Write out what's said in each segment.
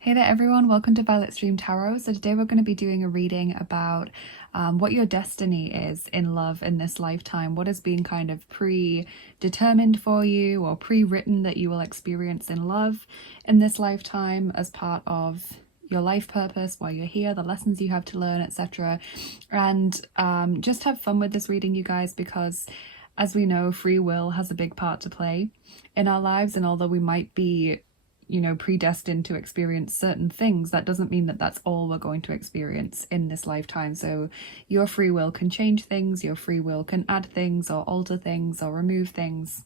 Hey there everyone, welcome to Violet's Dream Tarot. So today we're going to be doing a reading about what your destiny is in love in this lifetime. What has been kind of predetermined for you or pre-written that you will experience in love in this lifetime as part of your life purpose, why you're here, the lessons you have to learn, etc. And just have fun with this reading, you guys, because as we know, free will has a big part to play in our lives. And although we might be predestined to experience certain things, that doesn't mean that that's all we're going to experience in this lifetime. So your free will can change things, your free will can add things or alter things or remove things.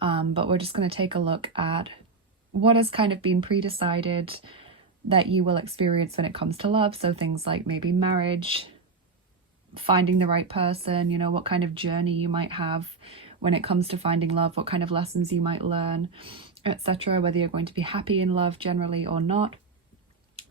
But we're just going to take a look at what has kind of been pre-decided that you will experience when it comes to love. So things like maybe marriage, finding the right person, what kind of journey you might have when it comes to finding love, what kind of lessons you might learn, etc., whether you're going to be happy in love generally or not.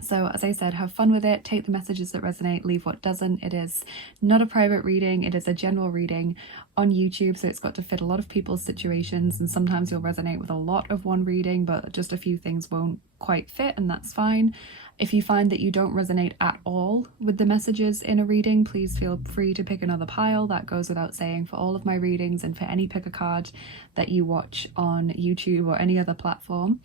So as I said, have fun with it, take the messages that resonate, leave what doesn't. It is not a private reading, it is a general reading on YouTube, so it's got to fit a lot of people's situations, and sometimes you'll resonate with a lot of one reading, but just a few things won't quite fit, and that's fine. If you find that you don't resonate at all with the messages in a reading, please feel free to pick another pile. That goes without saying for all of my readings and for any pick a card that you watch on YouTube or any other platform.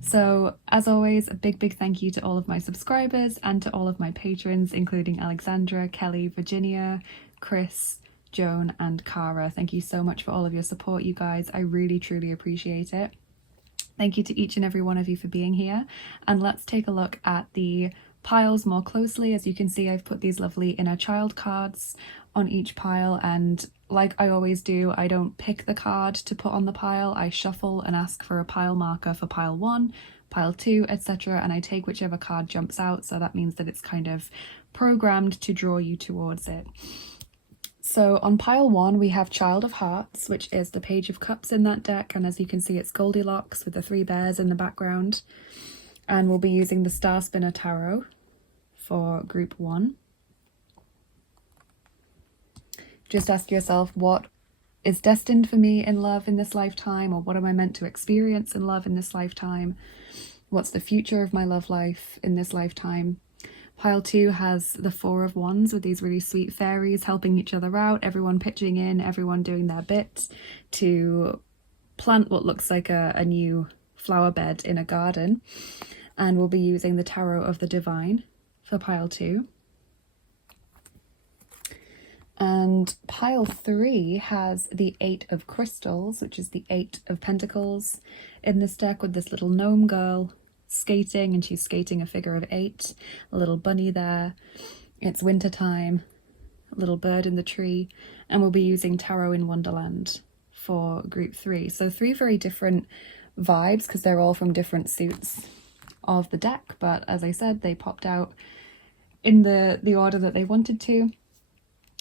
So as always, a big thank you to all of my subscribers and to all of my patrons, including Alexandra, Kelly, Virginia, Chris, Joan and Cara. Thank you so much for all of your support, you guys. I really truly appreciate it. Thank you to each and every one of you for being here. And let's take a look at the piles more closely. As you can see, I've put these lovely inner child cards on each pile, and like I always do, I don't pick the card to put on the pile. I shuffle and ask for a pile marker for pile 1, pile 2, etc., and I take whichever card jumps out, so that means that it's kind of programmed to draw you towards it. So on pile 1 we have Child of Hearts, which is the Page of Cups in that deck, and as you can see it's Goldilocks with the 3 bears in the background. And we'll be using the Star Spinner Tarot for group 1. Just ask yourself, what is destined for me in love in this lifetime, or what am I meant to experience in love in this lifetime? What's the future of my love life in this lifetime? Pile 2 has the 4 of Wands with these really sweet fairies helping each other out, everyone pitching in, everyone doing their bit to plant what looks like a new flower bed in a garden. And we'll be using the Tarot of the Divine for pile 2. And pile 3 has the 8 of Crystals, which is the 8 of Pentacles in this deck, with this little gnome girl skating, and she's skating a figure of 8, a little bunny there. It's winter time, a little bird in the tree, and we'll be using Tarot in Wonderland for group 3. So 3 very different vibes because they're all from different suits of the deck, but as I said, they popped out in the order that they wanted to,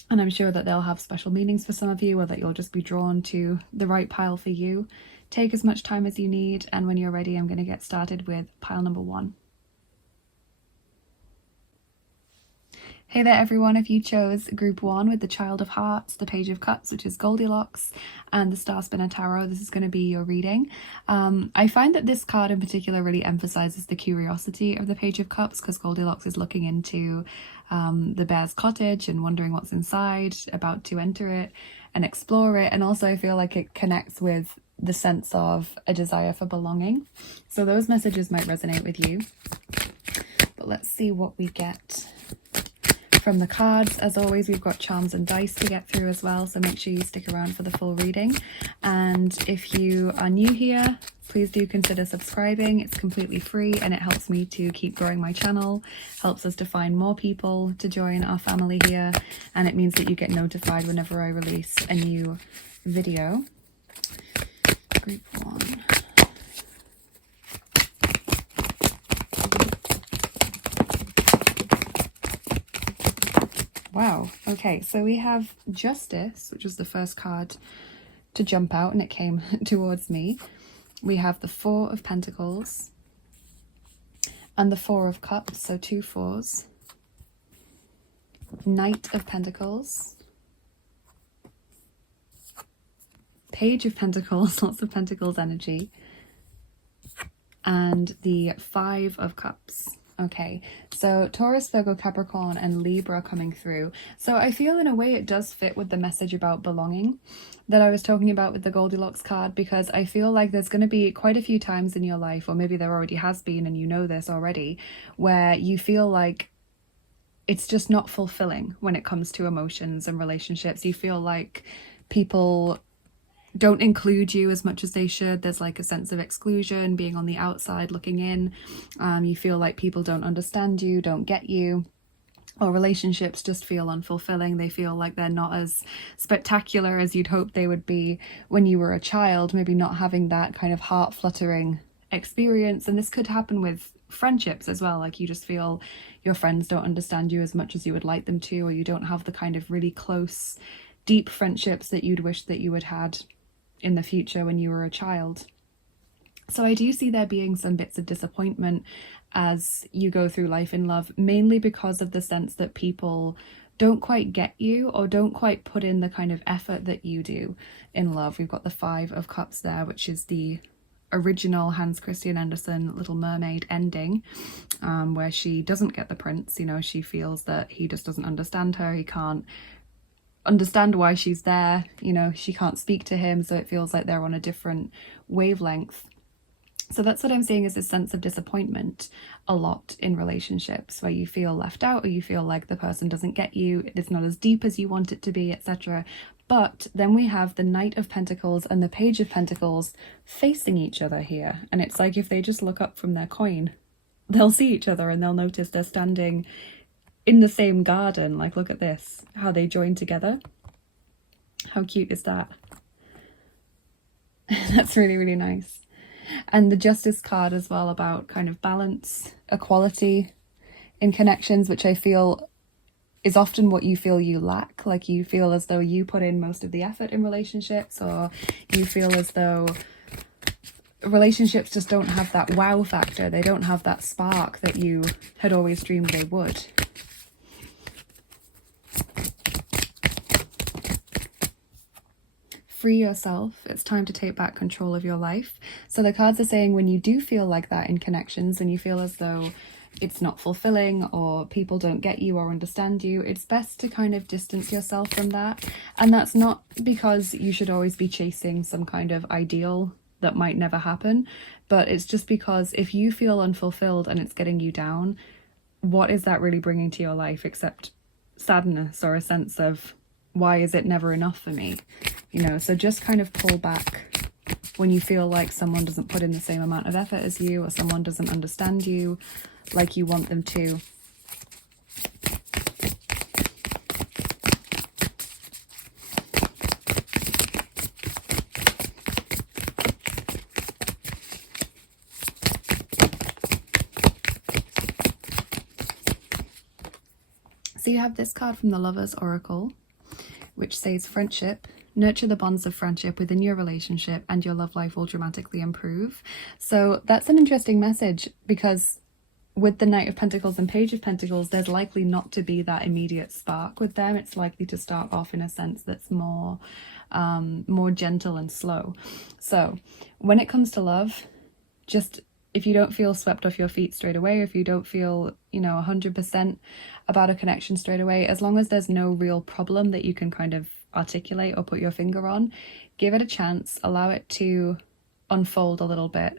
and I'm sure that they'll have special meanings for some of you, or that you'll just be drawn to the right pile for you. Take as much time as you need, and when you're ready, I'm going to get started with pile number 1. Hey there everyone, if you chose group 1 with the Child of Hearts, the Page of Cups, which is Goldilocks, and the Star Spinner Tarot, this is going to be your reading. I find that this card in particular really emphasizes the curiosity of the Page of Cups, because Goldilocks is looking into the bear's cottage and wondering what's inside, about to enter it and explore it, and also I feel like it connects with the sense of a desire for belonging. So those messages might resonate with you. But let's see what we get from the cards. As always, we've got charms and dice to get through as well, so make sure you stick around for the full reading. And if you are new here, please do consider subscribing. It's completely free and it helps me to keep growing my channel, helps us to find more people to join our family here, and it means that you get notified whenever I release a new video. Group 1. Wow, okay, so we have Justice, which was the first card to jump out, and it came towards me. We have the 4 of Pentacles and the 4 of Cups, so 2 4s. Knight of Pentacles, Page of Pentacles, lots of Pentacles energy, and the Five of Cups. Okay, so Taurus, Virgo, Capricorn, and Libra coming through. So I feel in a way it does fit with the message about belonging that I was talking about with the Goldilocks card, because I feel like there's going to be quite a few times in your life, or maybe there already has been and you know this already, where you feel like it's just not fulfilling when it comes to emotions and relationships. You feel like people don't include you as much as they should. There's like a sense of exclusion, being on the outside looking in. You feel like people don't understand you, don't get you, or relationships just feel unfulfilling. They feel like they're not as spectacular as you'd hope they would be when you were a child, maybe not having that kind of heart fluttering experience. And this could happen with friendships as well. Like you just feel your friends don't understand you as much as you would like them to, or you don't have the kind of really close, deep friendships that you'd wish that you had had in the future when you were a child. So I do see there being some bits of disappointment as you go through life in love, mainly because of the sense that people don't quite get you or don't quite put in the kind of effort that you do in love. We've got the Five of Cups there, which is the original Hans Christian Andersen Little Mermaid ending, where she doesn't get the prince. You know, she feels that he just doesn't understand her. He can't understand why she's there. You know, she can't speak to him, so it feels like they're on a different wavelength. So that's what I'm seeing, is this sense of disappointment a lot in relationships, where you feel left out or you feel like the person doesn't get you, it's not as deep as you want it to be, etc. But then we have the Knight of Pentacles and the Page of Pentacles facing each other here. And it's like if they just look up from their coin, they'll see each other and they'll notice they're standing in the same garden. Like, look at this, how they join together. How cute is that? That's really, really nice. And the Justice card as well, about kind of balance, equality in connections, which I feel is often what you feel you lack. Like you feel as though you put in most of the effort in relationships, or you feel as though relationships just don't have that wow factor. They don't have that spark that you had always dreamed they would. Free yourself. It's time to take back control of your life. So the cards are saying when you do feel like that in connections and you feel as though it's not fulfilling or people don't get you or understand you, it's best to kind of distance yourself from that. And that's not because you should always be chasing some kind of ideal that might never happen, but it's just because if you feel unfulfilled and it's getting you down, what is that really bringing to your life except sadness or a sense of, why is it never enough for me? You know, so just kind of pull back when you feel like someone doesn't put in the same amount of effort as you, or someone doesn't understand you like you want them to. So you have this card from the Lovers Oracle, which says friendship. Nurture the bonds of friendship within your relationship and your love life will dramatically improve. So that's an interesting message, because with the Knight of Pentacles and Page of Pentacles, there's likely not to be that immediate spark with them. It's likely to start off in a sense that's more gentle and slow. So when it comes to love, just if you don't feel swept off your feet straight away, if you don't feel, 100% about a connection straight away, as long as there's no real problem that you can kind of articulate or put your finger on, give it a chance, allow it to unfold a little bit,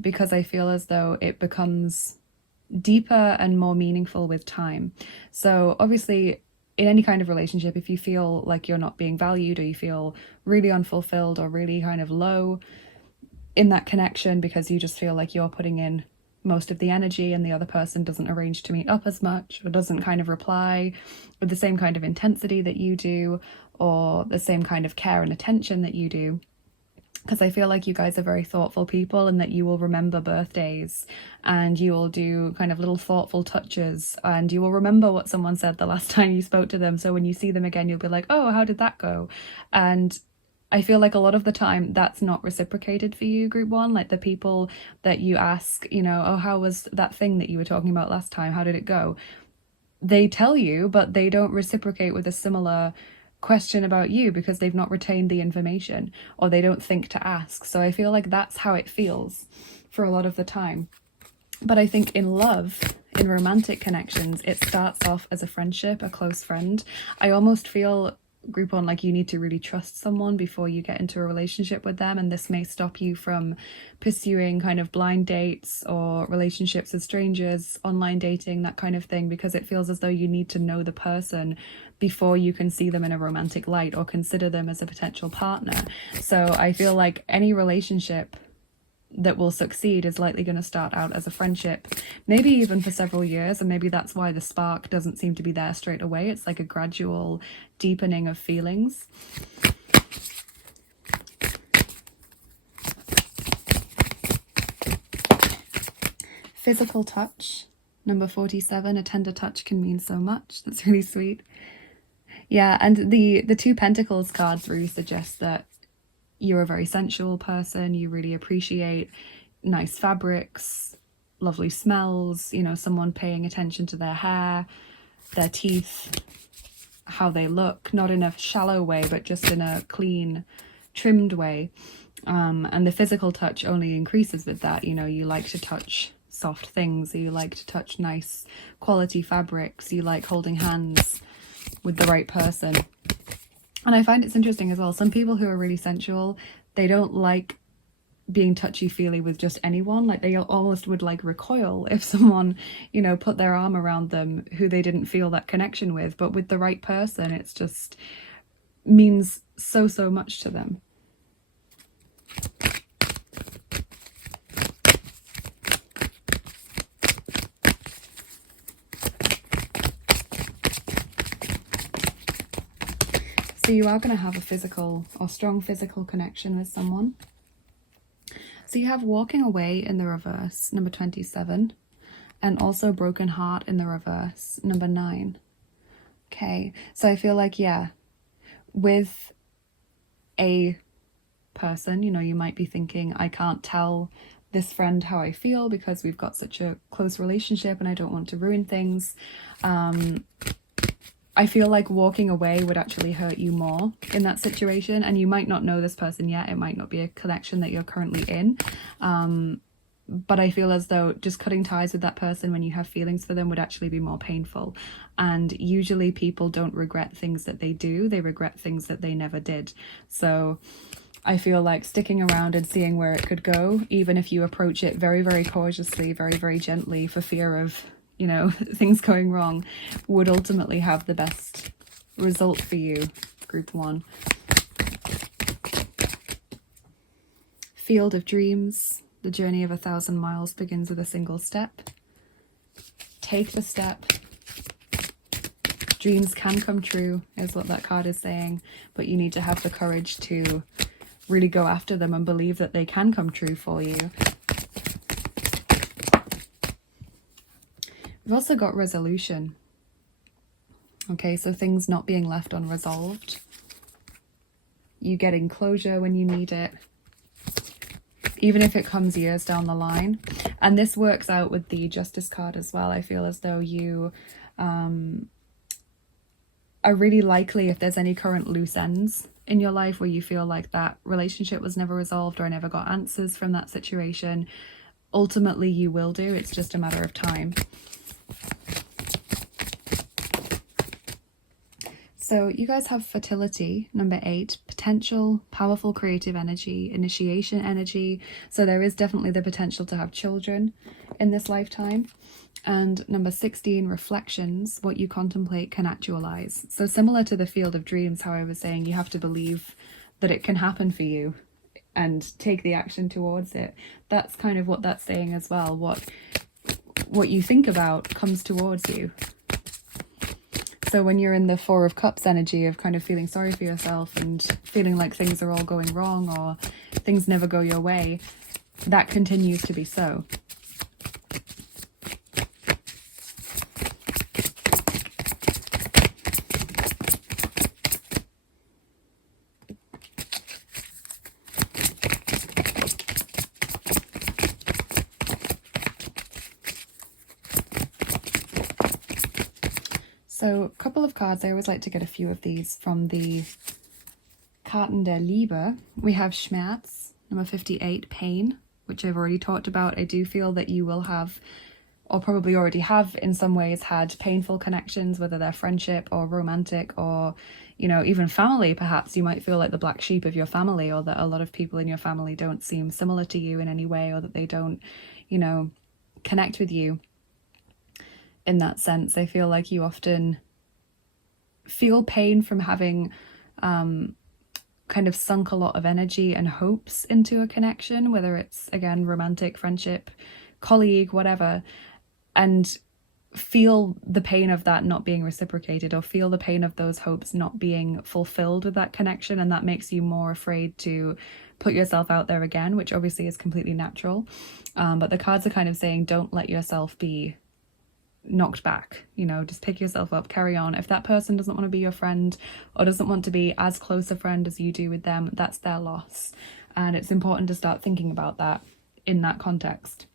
because I feel as though it becomes deeper and more meaningful with time. So obviously in any kind of relationship, if you feel like you're not being valued, or you feel really unfulfilled or really kind of low in that connection because you just feel like you're putting in most of the energy and the other person doesn't arrange to meet up as much, or doesn't kind of reply with the same kind of intensity that you do, or the same kind of care and attention that you do, because I feel like you guys are very thoughtful people, and that you will remember birthdays and you will do kind of little thoughtful touches, and you will remember what someone said the last time you spoke to them. So when you see them again, you'll be like, oh, how did that go? And I feel like a lot of the time that's not reciprocated for you, group one. Like the people that you ask, oh, how was that thing that you were talking about last time? How did it go? They tell you, but they don't reciprocate with a similar question about you because they've not retained the information, or they don't think to ask. So I feel like that's how it feels for a lot of the time. But I think in love, in romantic connections, it starts off as a friendship, a close friend. I almost feel, group one, like you need to really trust someone before you get into a relationship with them, and this may stop you from pursuing kind of blind dates or relationships with strangers, online dating, that kind of thing, because it feels as though you need to know the person before you can see them in a romantic light or consider them as a potential partner. So I feel like any relationship that will succeed is likely going to start out as a friendship, maybe even for several years, and maybe that's why the spark doesn't seem to be there straight away. It's like a gradual deepening of feelings. Physical touch, number 47. A tender touch can mean so much. That's really sweet. Yeah, and the Two Pentacles cards really suggest that you're a very sensual person. You really appreciate nice fabrics, lovely smells, you know, someone paying attention to their hair, their teeth, how they look, not in a shallow way, but just in a clean, trimmed way. And the physical touch only increases with that. You know, you like to touch soft things, you like to touch nice quality fabrics, you like holding hands with the right person. And I find it's interesting as well, some people who are really sensual, they don't like being touchy-feely with just anyone. Like they almost would like recoil if someone, you know, put their arm around them who they didn't feel that connection with. But with the right person, it's just means so much to them. So you are going to have a physical or strong physical connection with someone. So you have walking away in the reverse, number 27, and also broken heart in the reverse, number 9. Okay, so I feel like, yeah, with a person, you know, you might be thinking, I can't tell this friend how I feel because we've got such a close relationship and I don't want to ruin things. I feel like walking away would actually hurt you more in that situation, and you might not know this person yet. It might not be a connection that you're currently in. But I feel as though just cutting ties with that person when you have feelings for them would actually be more painful. And usually people don't regret things that they do, they regret things that they never did. So I feel like sticking around and seeing where it could go, even if you approach it very, very cautiously, very, very gently for fear of, you know, things going wrong, would ultimately have the best result for you, group 1. Field of Dreams. The journey of 1,000 miles begins with a single step. Take the step. Dreams can come true, is what that card is saying, but you need to have the courage to really go after them and believe that they can come true for you. We've also got resolution. Okay, so things not being left unresolved. You getting closure when you need it, even if it comes years down the line. And this works out with the Justice card as well. I feel as though you are really likely, if there's any current loose ends in your life where you feel like that relationship was never resolved or I never got answers from that situation, ultimately you will do. It's just a matter of time. So you guys have fertility, number 8, potential, powerful creative energy, initiation energy. So there is definitely the potential to have children in this lifetime. And number 16, reflections, what you contemplate can actualize. So similar to the Field of Dreams, how I was saying, you have to believe that it can happen for you and take the action towards it. That's kind of what that's saying as well. What you think about comes towards you. So when you're in the Four of Cups energy of kind of feeling sorry for yourself and feeling like things are all going wrong or things never go your way, that continues to be so. So a couple of cards, I always like to get a few of these from the Karten der Liebe. We have Schmerz, number 58, pain, which I've already talked about. I do feel that you will have, or probably already have in some ways, had painful connections, whether they're friendship or romantic or, you know, even family. Perhaps you might feel like the black sheep of your family, or that a lot of people in your family don't seem similar to you in any way, or that they don't, you know, connect with you in that sense. I feel like you often feel pain from having kind of sunk a lot of energy and hopes into a connection, whether it's, again, romantic, friendship, colleague, whatever, and feel the pain of that not being reciprocated, or feel the pain of those hopes not being fulfilled with that connection, and that makes you more afraid to put yourself out there again, which obviously is completely natural. But the cards are kind of saying, don't let yourself be knocked back, you know, just pick yourself up, carry on. If that person doesn't want to be your friend, or doesn't want to be as close a friend as you do with them, that's their loss. And it's important to start thinking about that in that context.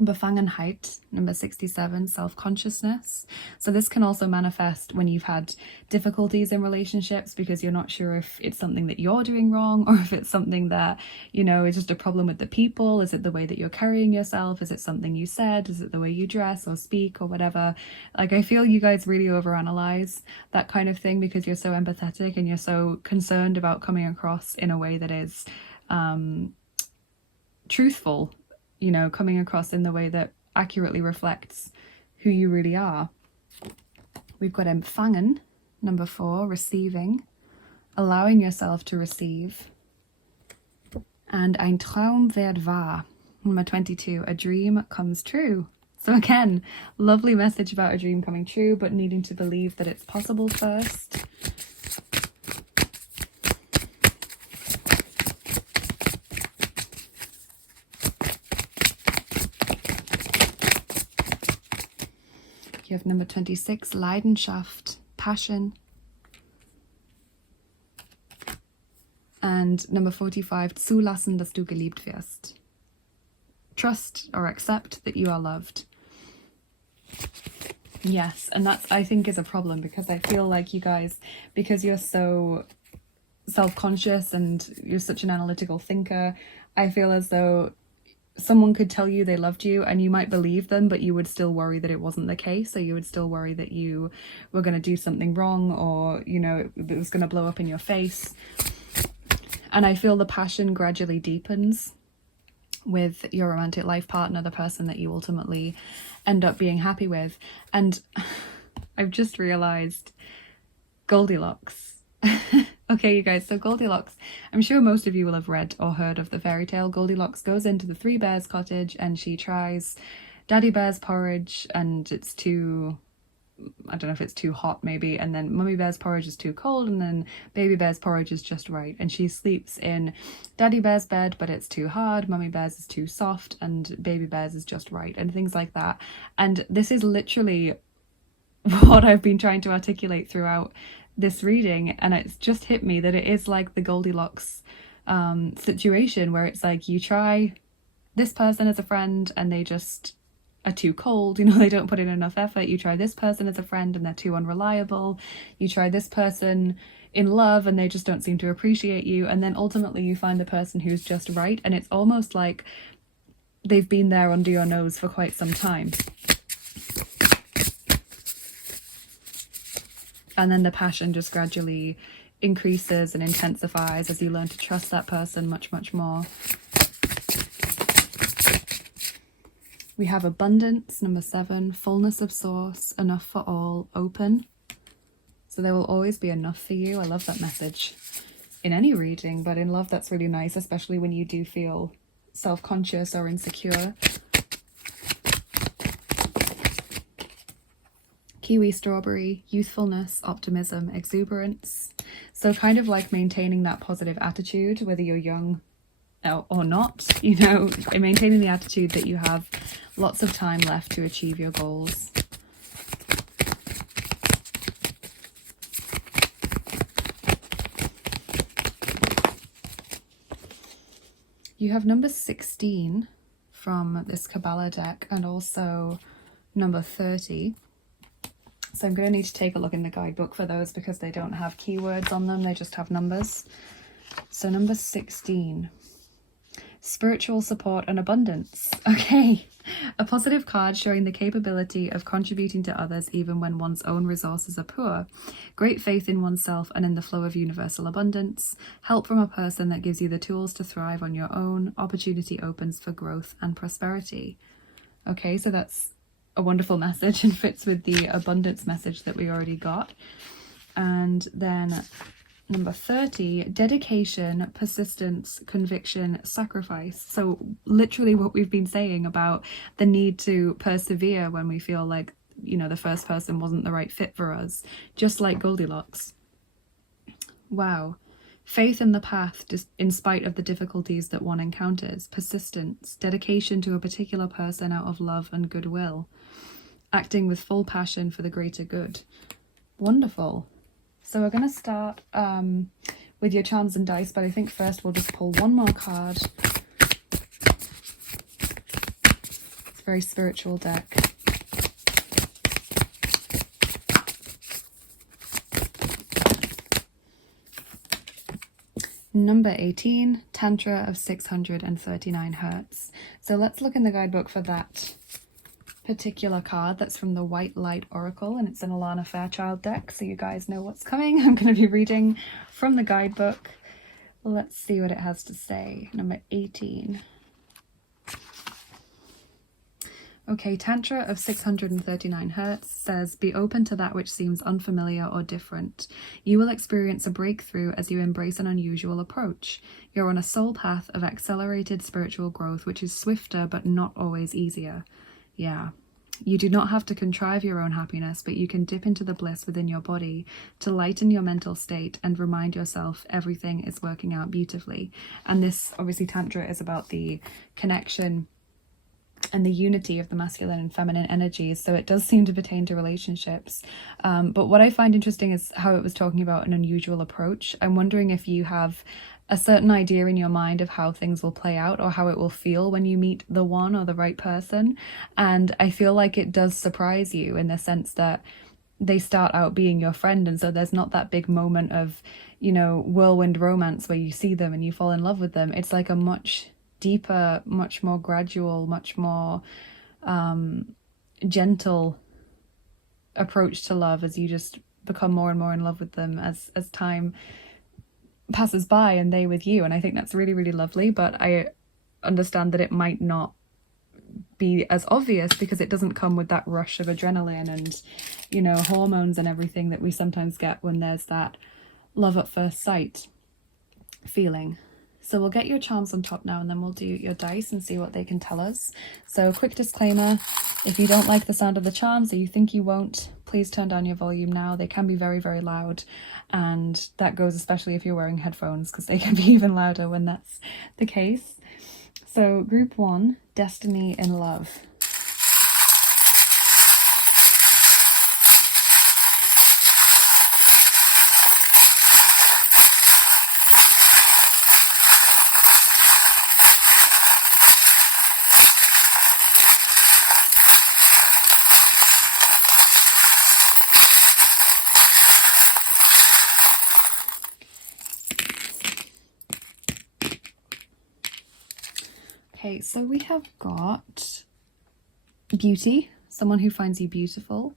Befangenheit, number 67, self-consciousness. So this can also manifest when you've had difficulties in relationships because you're not sure if it's something that you're doing wrong, or if it's something that, you know, is just a problem with the people. Is it the way that you're carrying yourself? Is it something you said? Is it the way you dress or speak or whatever? Like, I feel you guys really overanalyze that kind of thing because you're so empathetic and you're so concerned about coming across in a way that is truthful, you know, coming across in the way that accurately reflects who you really are. We've got empfangen, number 4, receiving, allowing yourself to receive. And ein Traum wird wahr, number 22, a dream comes true. So again, lovely message about a dream coming true, but needing to believe that it's possible first. You have number 26, Leidenschaft, passion. And number 45, zulassen, dass du geliebt wirst. Trust or accept that you are loved. Yes, and that's, I think, is a problem, because I feel like you guys, because you're so self-conscious and you're such an analytical thinker, I feel as though someone could tell you they loved you and you might believe them, but you would still worry that it wasn't the case. So you would still worry that you were going to do something wrong, or, you know, it was going to blow up in your face. And I feel the passion gradually deepens with your romantic life partner, the person that you ultimately end up being happy with. And I've just realized Goldilocks. Okay, you guys, so Goldilocks, I'm sure most of you will have read or heard of the fairy tale. Goldilocks goes into the Three Bears cottage and she tries Daddy Bear's porridge, and it's too, I don't know if it's too hot maybe, and then Mummy Bear's porridge is too cold, and then Baby Bear's porridge is just right. And she sleeps in Daddy Bear's bed, but it's too hard, Mummy Bear's is too soft, and Baby Bear's is just right, and things like that. And this is literally what I've been trying to articulate throughout this reading, and it's just hit me that it is like the Goldilocks situation, where it's like you try this person as a friend and they just are too cold, you know, they don't put in enough effort. You try this person as a friend and they're too unreliable. You try this person in love and they just don't seem to appreciate you, and then ultimately you find the person who's just right, and it's almost like they've been there under your nose for quite some time. And then the passion just gradually increases and intensifies as you learn to trust that person much, much more. We have abundance, number 7, fullness of source, enough for all, open. So there will always be enough for you. I love that message in any reading, but in love that's really nice, especially when you do feel self-conscious or insecure. Kiwi strawberry, youthfulness, optimism, exuberance. So kind of like maintaining that positive attitude, whether you're young or not, you know, maintaining the attitude that you have lots of time left to achieve your goals. You have number 16 from this Kabbalah deck, and also number 30. So I'm going to need to take a look in the guidebook for those, because they don't have keywords on them, they just have numbers. So number 16. Spiritual support and abundance. Okay. A positive card showing the capability of contributing to others even when one's own resources are poor. Great faith in oneself and in the flow of universal abundance. Help from a person that gives you the tools to thrive on your own. Opportunity opens for growth and prosperity. Okay, so that's a wonderful message and fits with the abundance message that we already got. And then number 30, dedication, persistence, conviction, sacrifice. So literally what we've been saying about the need to persevere when we feel like, you know, the first person wasn't the right fit for us, just like Goldilocks. Wow. Faith in the path, in spite of the difficulties that one encounters. Persistence, dedication to a particular person out of love and goodwill. Acting with full passion for the greater good. Wonderful. So we're going to start with your charms and dice, but I think first we'll just pull one more card. It's a very spiritual deck. Number 18, Tantra of 639 Hertz. So let's look in the guidebook for that particular card. That's from the White Light Oracle, and it's an Alana Fairchild deck, so you guys know what's coming. I'm going to be reading from the guidebook. Let's see what it has to say. Number 18. Okay, Tantra of 639 Hertz says, be open to that which seems unfamiliar or different. You will experience a breakthrough as you embrace an unusual approach. You're on a soul path of accelerated spiritual growth, which is swifter but not always easier. Yeah. You do not have to contrive your own happiness, but you can dip into the bliss within your body to lighten your mental state and remind yourself everything is working out beautifully. And this, obviously, Tantra is about the connection and the unity of the masculine and feminine energies, so it does seem to pertain to relationships. But what I find interesting is how it was talking about an unusual approach. I'm wondering if you have a certain idea in your mind of how things will play out or how it will feel when you meet the one or the right person. And I feel like it does surprise you in the sense that they start out being your friend, and so there's not that big moment of, you know, whirlwind romance where you see them and you fall in love with them. It's like a much deeper, much more gradual, much more gentle approach to love as you just become more and more in love with them as time passes by and they with you. And I think that's really, really lovely, but I understand that it might not be as obvious because it doesn't come with that rush of adrenaline and, you know, hormones and everything that we sometimes get when there's that love at first sight feeling. So we'll get your charms on top now, and then we'll do your dice and see what they can tell us. So quick disclaimer, if you don't like the sound of the charms or you think you won't, please turn down your volume now. They can be very, very loud, and that goes especially if you're wearing headphones, because they can be even louder when that's the case. So group 1, Destiny in Love. Okay, so we have got beauty, someone who finds you beautiful.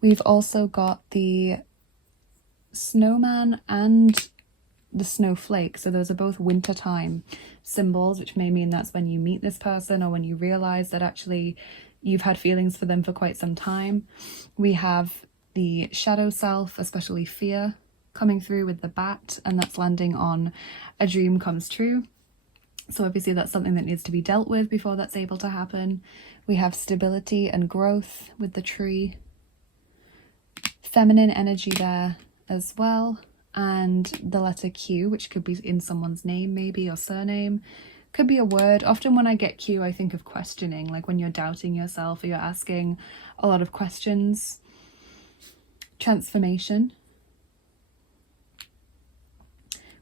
We've also got the snowman and the snowflake. So those are both wintertime symbols, which may mean that's when you meet this person or when you realize that actually you've had feelings for them for quite some time. We have the shadow self, especially fear, coming through with the bat, and that's landing on a dream comes true. So obviously that's something that needs to be dealt with before that's able to happen. We have stability and growth with the tree. Feminine energy there as well. And the letter Q, which could be in someone's name maybe, or surname. Could be a word. Often when I get Q, I think of questioning, like when you're doubting yourself or you're asking a lot of questions. Transformation.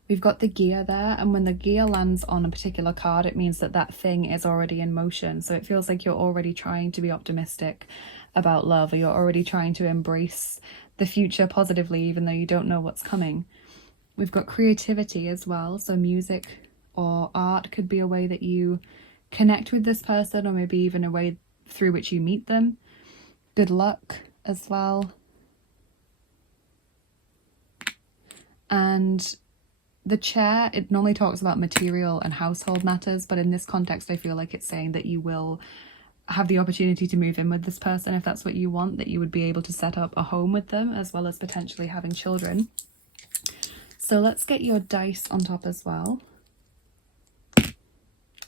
We've got the gear there, and when the gear lands on a particular card, it means that that thing is already in motion. So it feels like you're already trying to be optimistic about love, or you're already trying to embrace the future positively, even though you don't know what's coming. We've got creativity as well, so music or art could be a way that you connect with this person, or maybe even a way through which you meet them. Good luck as well. And the chair, it normally talks about material and household matters, but in this context I feel like it's saying that you will have the opportunity to move in with this person if that's what you want, that you would be able to set up a home with them as well as potentially having children. So let's get your dice on top as well.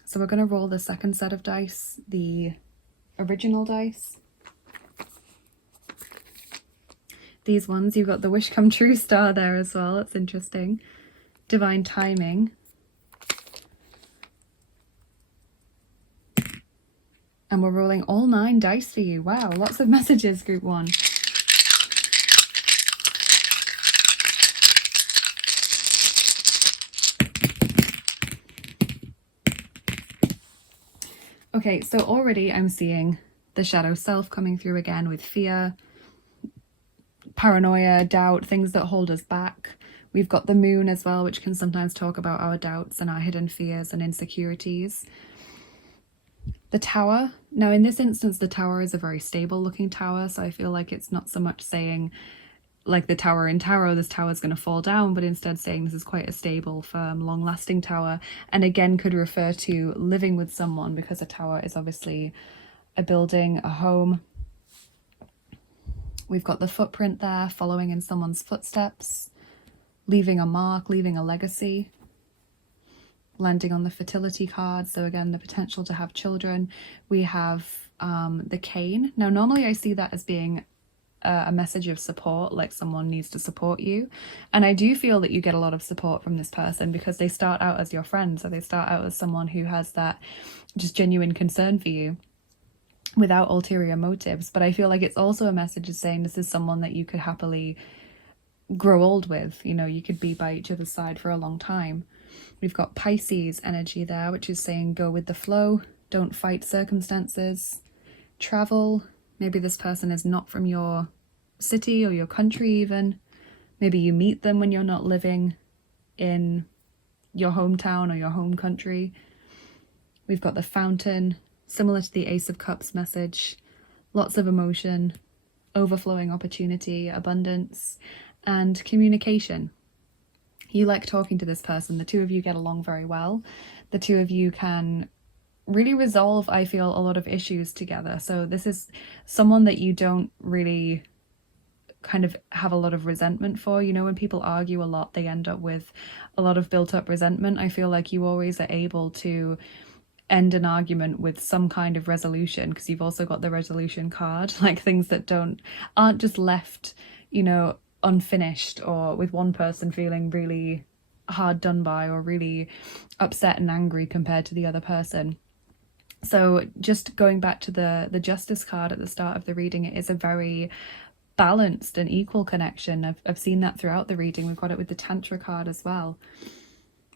So we're going to roll the second set of dice, the original dice. These ones, you've got the wish come true star there as well. That's interesting. Divine timing. And we're rolling all 9 dice for you. Wow, lots of messages, group 1. Okay, so already I'm seeing the shadow self coming through again with fear, paranoia, doubt, things that hold us back. We've got the moon as well, which can sometimes talk about our doubts and our hidden fears and insecurities. The tower. Now in this instance, the tower is a very stable looking tower, so I feel like it's not so much saying like the tower in tarot, this tower is going to fall down, but instead saying this is quite a stable, firm, long-lasting tower, and again could refer to living with someone, because a tower is obviously a building, a home. We've got the footprint there, following in someone's footsteps, leaving a mark, leaving a legacy. Landing on the fertility card, so again the potential to have children. We have the cane. Now normally I see that as being a message of support, like someone needs to support you, and I do feel that you get a lot of support from this person because they start out as your friend, so they start out as someone who has that just genuine concern for you without ulterior motives. But I feel like it's also a message of saying this is someone that you could happily grow old with, you know, you could be by each other's side for a long time. We've got Pisces energy there, which is saying go with the flow, don't fight circumstances. Travel. Maybe this person is not from your city or your country even. Maybe you meet them when you're not living in your hometown or your home country. We've got the Fountain, similar to the Ace of Cups message. Lots of emotion, overflowing opportunity, abundance, and communication. You like talking to this person. The two of you get along very well. The two of you can really resolve, I feel, a lot of issues together. So this is someone that you don't really kind of have a lot of resentment for. You know, when people argue a lot, they end up with a lot of built up resentment. I feel like you always are able to end an argument with some kind of resolution, because you've also got the resolution card, like things that aren't just left, you know, unfinished, or with one person feeling really hard done by or really upset and angry compared to the other person. So just going back to the Justice card at the start of the reading, it is a very balanced and equal connection. I've seen that throughout the reading. We've got it with the Tantra card as well,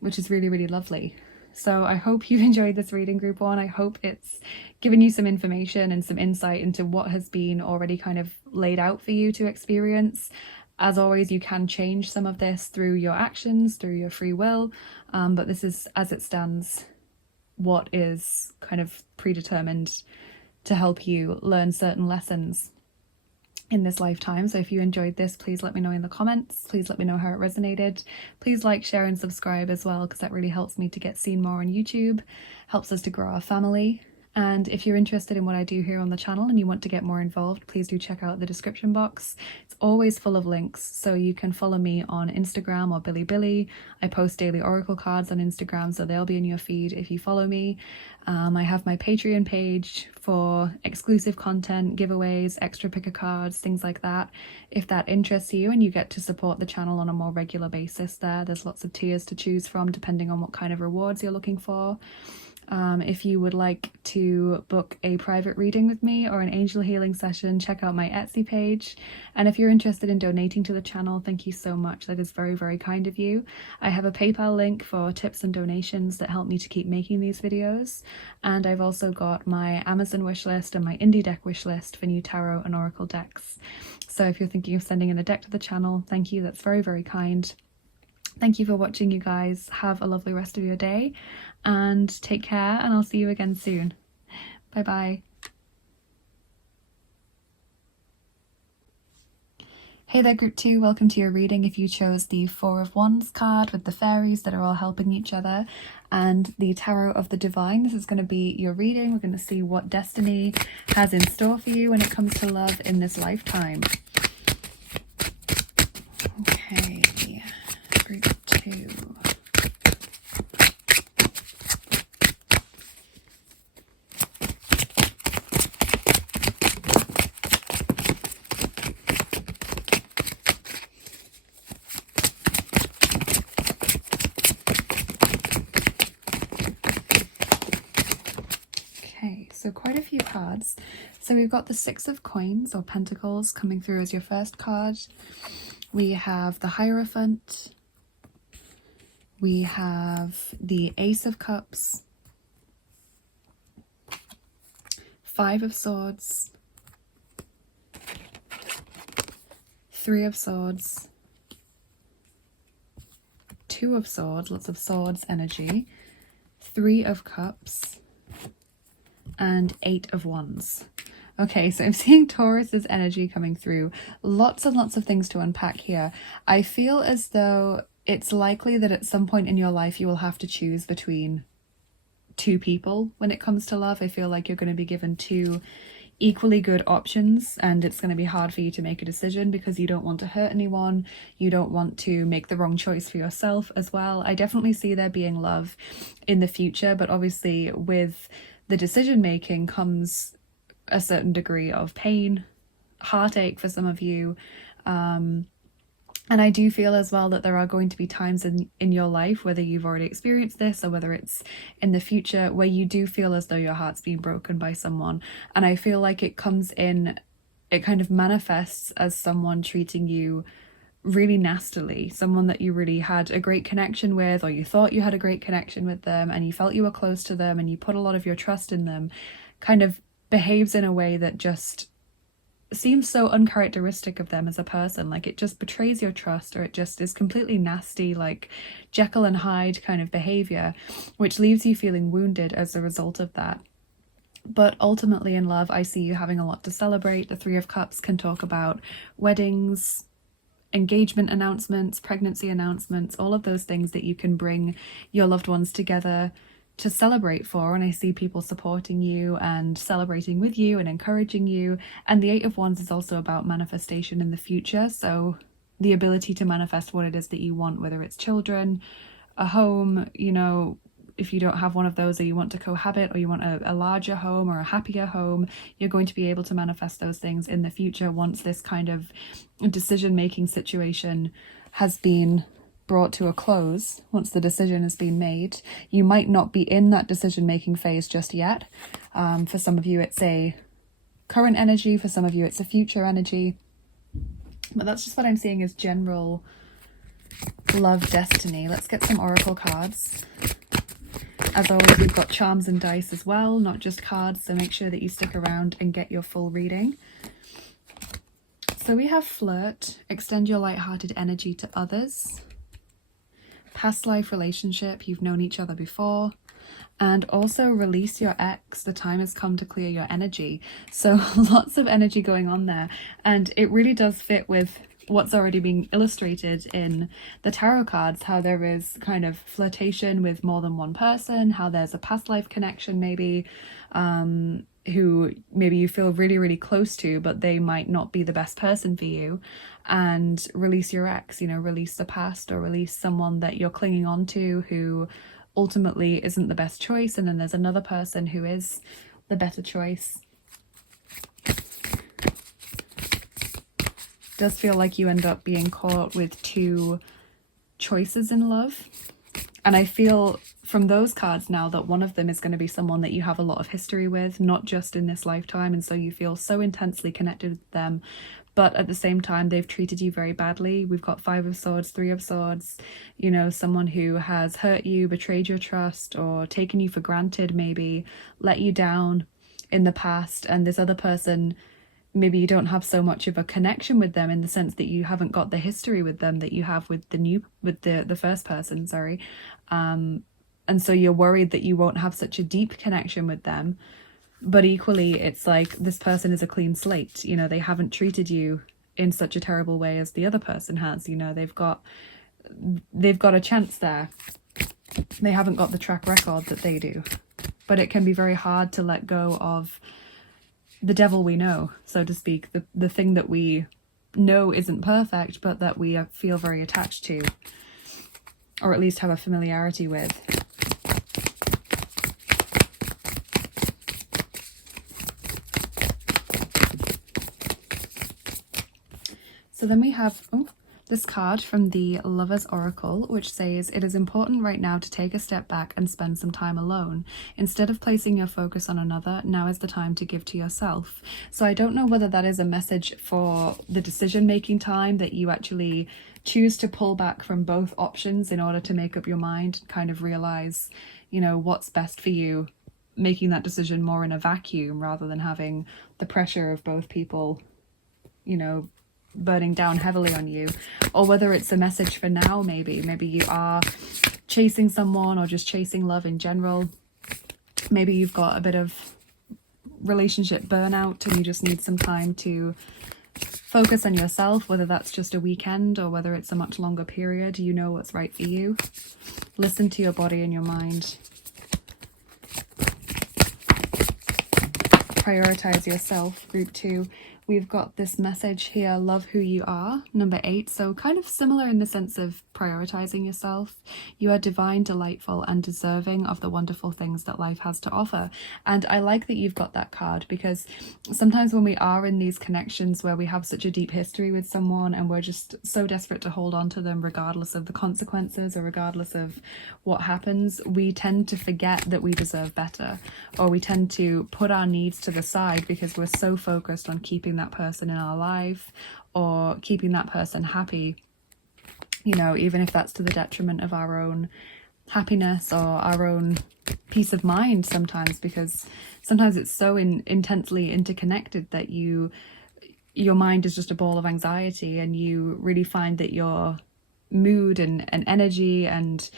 which is really, really lovely. So I hope you enjoyed this reading, group 1. I hope it's given you some information and some insight into what has been already kind of laid out for you to experience. As always, you can change some of this through your actions, through your free will, but this is, as it stands, what is kind of predetermined to help you learn certain lessons in this lifetime. So if you enjoyed this, please let me know in the comments. Please let me know how it resonated. Please like, share and subscribe as well, because that really helps me to get seen more on YouTube, helps us to grow our family. And if you're interested in what I do here on the channel and you want to get more involved, please do check out the description box. It's always full of links, so you can follow me on Instagram or Bilibili. I post daily oracle cards on Instagram, so they'll be in your feed if you follow me. I have my Patreon page for exclusive content, giveaways, extra picker cards, things like that. If that interests you and you get to support the channel on a more regular basis there's lots of tiers to choose from depending on what kind of rewards you're looking for. If you would like to book a private reading with me or an angel healing session, check out my Etsy page. And if you're interested in donating to the channel, thank you so much. That is very, very kind of you. I have a PayPal link for tips and donations that help me to keep making these videos. And I've also got my Amazon wishlist and my indie deck wishlist for new tarot and oracle decks. So if you're thinking of sending in a deck to the channel, thank you. That's very, very kind. Thank you for watching, you guys. Have a lovely rest of your day and take care, and I'll see you again soon. Bye bye. Hey there, group 2, welcome to your reading. If you chose the Four of Wands card with the fairies that are all helping each other and the Tarot of the Divine, this is going to be your reading. We're going to see what destiny has in store for you when it comes to love in this lifetime. Okay, group 2. So quite a few cards. So we've got the Six of Coins or Pentacles coming through as your first card. We have the Hierophant. We have the Ace of Cups. Five of Swords. Three of Swords. Two of Swords, lots of swords energy. Three of Cups. And Eight of Wands. Okay, so I'm seeing Taurus's energy coming through. Lots and lots of things to unpack here. I feel as though it's likely that at some point in your life you will have to choose between two people when it comes to love. I feel like you're going to be given two equally good options, and it's going to be hard for you to make a decision because you don't want to hurt anyone. You don't want to make the wrong choice for yourself as well. I definitely see there being love in the future, but obviously with the decision making comes a certain degree of pain, heartache for some of you. And I do feel as well that there are going to be times in your life, whether you've already experienced this or whether it's in the future, where you do feel as though your heart's been broken by someone. And I feel like it comes in, it kind of manifests as someone treating you really nastily, someone that you really had a great connection with, or you thought you had a great connection with them and you felt you were close to them and you put a lot of your trust in them, kind of behaves in a way that just seems so uncharacteristic of them as a person. Like it just betrays your trust, or it just is completely nasty, like Jekyll and Hyde kind of behavior, which leaves you feeling wounded as a result of that. But ultimately in love, I see you having a lot to celebrate. The Three of Cups can talk about weddings, engagement announcements, pregnancy announcements, all of those things that you can bring your loved ones together to celebrate for. And I see people supporting you and celebrating with you and encouraging you. And the Eight of Wands is also about manifestation in the future. So the ability to manifest what it is that you want, whether it's children, a home, you know, if you don't have one of those, or you want to cohabit, or you want a larger home or a happier home, you're going to be able to manifest those things in the future once this kind of decision-making situation has been brought to a close. Once the decision has been made, you might not be in that decision-making phase just yet. For some of you, it's a current energy. For some of you, it's a future energy. But that's just what I'm seeing as general love destiny. Let's get some oracle cards. As always, we've got charms and dice as well, not just cards, so make sure that you stick around and get your full reading. So we have flirt, extend your light-hearted energy to others, past life relationship, you've known each other before, and also release your ex, the time has come to clear your energy. So lots of energy going on there, and it really does fit with what's already being illustrated in the tarot cards, how there is kind of flirtation with more than one person, how there's a past life connection maybe, who maybe you feel really, really close to, but they might not be the best person for you. And release your ex, you know, release the past, or release someone that you're clinging on to who ultimately isn't the best choice, and then there's another person who is the better choice. Does feel like you end up being caught with two choices in love. And I feel from those cards now that one of them is going to be someone that you have a lot of history with, not just in this lifetime, and so you feel so intensely connected with them, but at the same time they've treated you very badly. We've got Five of Swords, Three of Swords, you know, someone who has hurt you, betrayed your trust, or taken you for granted, maybe let you down in the past, and this other person maybe you don't have so much of a connection with them in the sense that you haven't got the history with them that you have with the first person, sorry. And so you're worried that you won't have such a deep connection with them. But equally, it's like this person is a clean slate. You know, they haven't treated you in such a terrible way as the other person has. You know, they've got a chance there. They haven't got the track record that they do. But it can be very hard to let go of the devil we know, so to speak, the thing that we know isn't perfect, but that we feel very attached to, or at least have a familiarity with. So then we have this card from the Lover's Oracle, which says, it is important right now to take a step back and spend some time alone. Instead of placing your focus on another, now is the time to give to yourself. So I don't know whether that is a message for the decision-making time, that you actually choose to pull back from both options in order to make up your mind, kind of realize, you know, what's best for you, making that decision more in a vacuum rather than having the pressure of both people, you know, burning down heavily on you. Or whether it's a message for now, maybe you are chasing someone or just chasing love in general. Maybe you've got a bit of relationship burnout and you just need some time to focus on yourself, whether that's just a weekend or whether it's a much longer period. You know what's right for you. Listen to your body and your mind. Prioritize yourself, group 2. We've got this message here, love who you are, number 8. So kind of similar in the sense of prioritizing yourself. You are divine, delightful, and deserving of the wonderful things that life has to offer. And I like that you've got that card, because sometimes when we are in these connections where we have such a deep history with someone and we're just so desperate to hold on to them regardless of the consequences or regardless of what happens, we tend to forget that we deserve better, or we tend to put our needs to the side because we're so focused on keeping that person in our life or keeping that person happy, you know, even if that's to the detriment of our own happiness or our own peace of mind sometimes, because sometimes it's so intensely interconnected that your mind is just a ball of anxiety, and you really find that your mood and energy and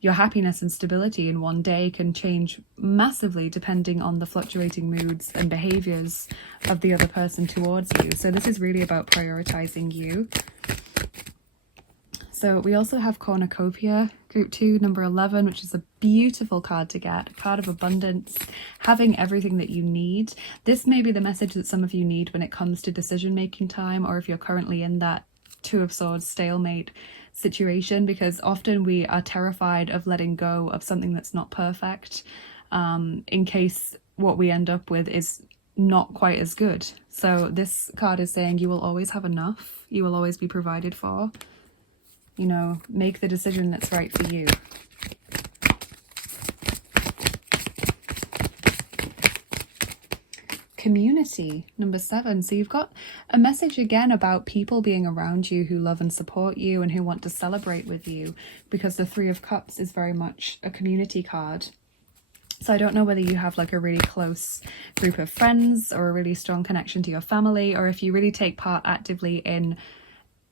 your happiness and stability in one day can change massively depending on the fluctuating moods and behaviors of the other person towards you. So this is really about prioritizing you. So we also have Cornucopia, group 2, number 11, which is a beautiful card to get, a card of abundance, having everything that you need. This may be the message that some of you need when it comes to decision-making time, or if you're currently in that Two of Swords stalemate situation, because often we are terrified of letting go of something that's not perfect, in case what we end up with is not quite as good. So this card is saying you will always have enough, you will always be provided for. You know, make the decision that's right for you. Community, number 7. So you've got a message again about people being around you who love and support you and who want to celebrate with you, because the 3 of Cups is very much a community card. So I don't know whether you have like a really close group of friends or a really strong connection to your family, or if you really take part actively in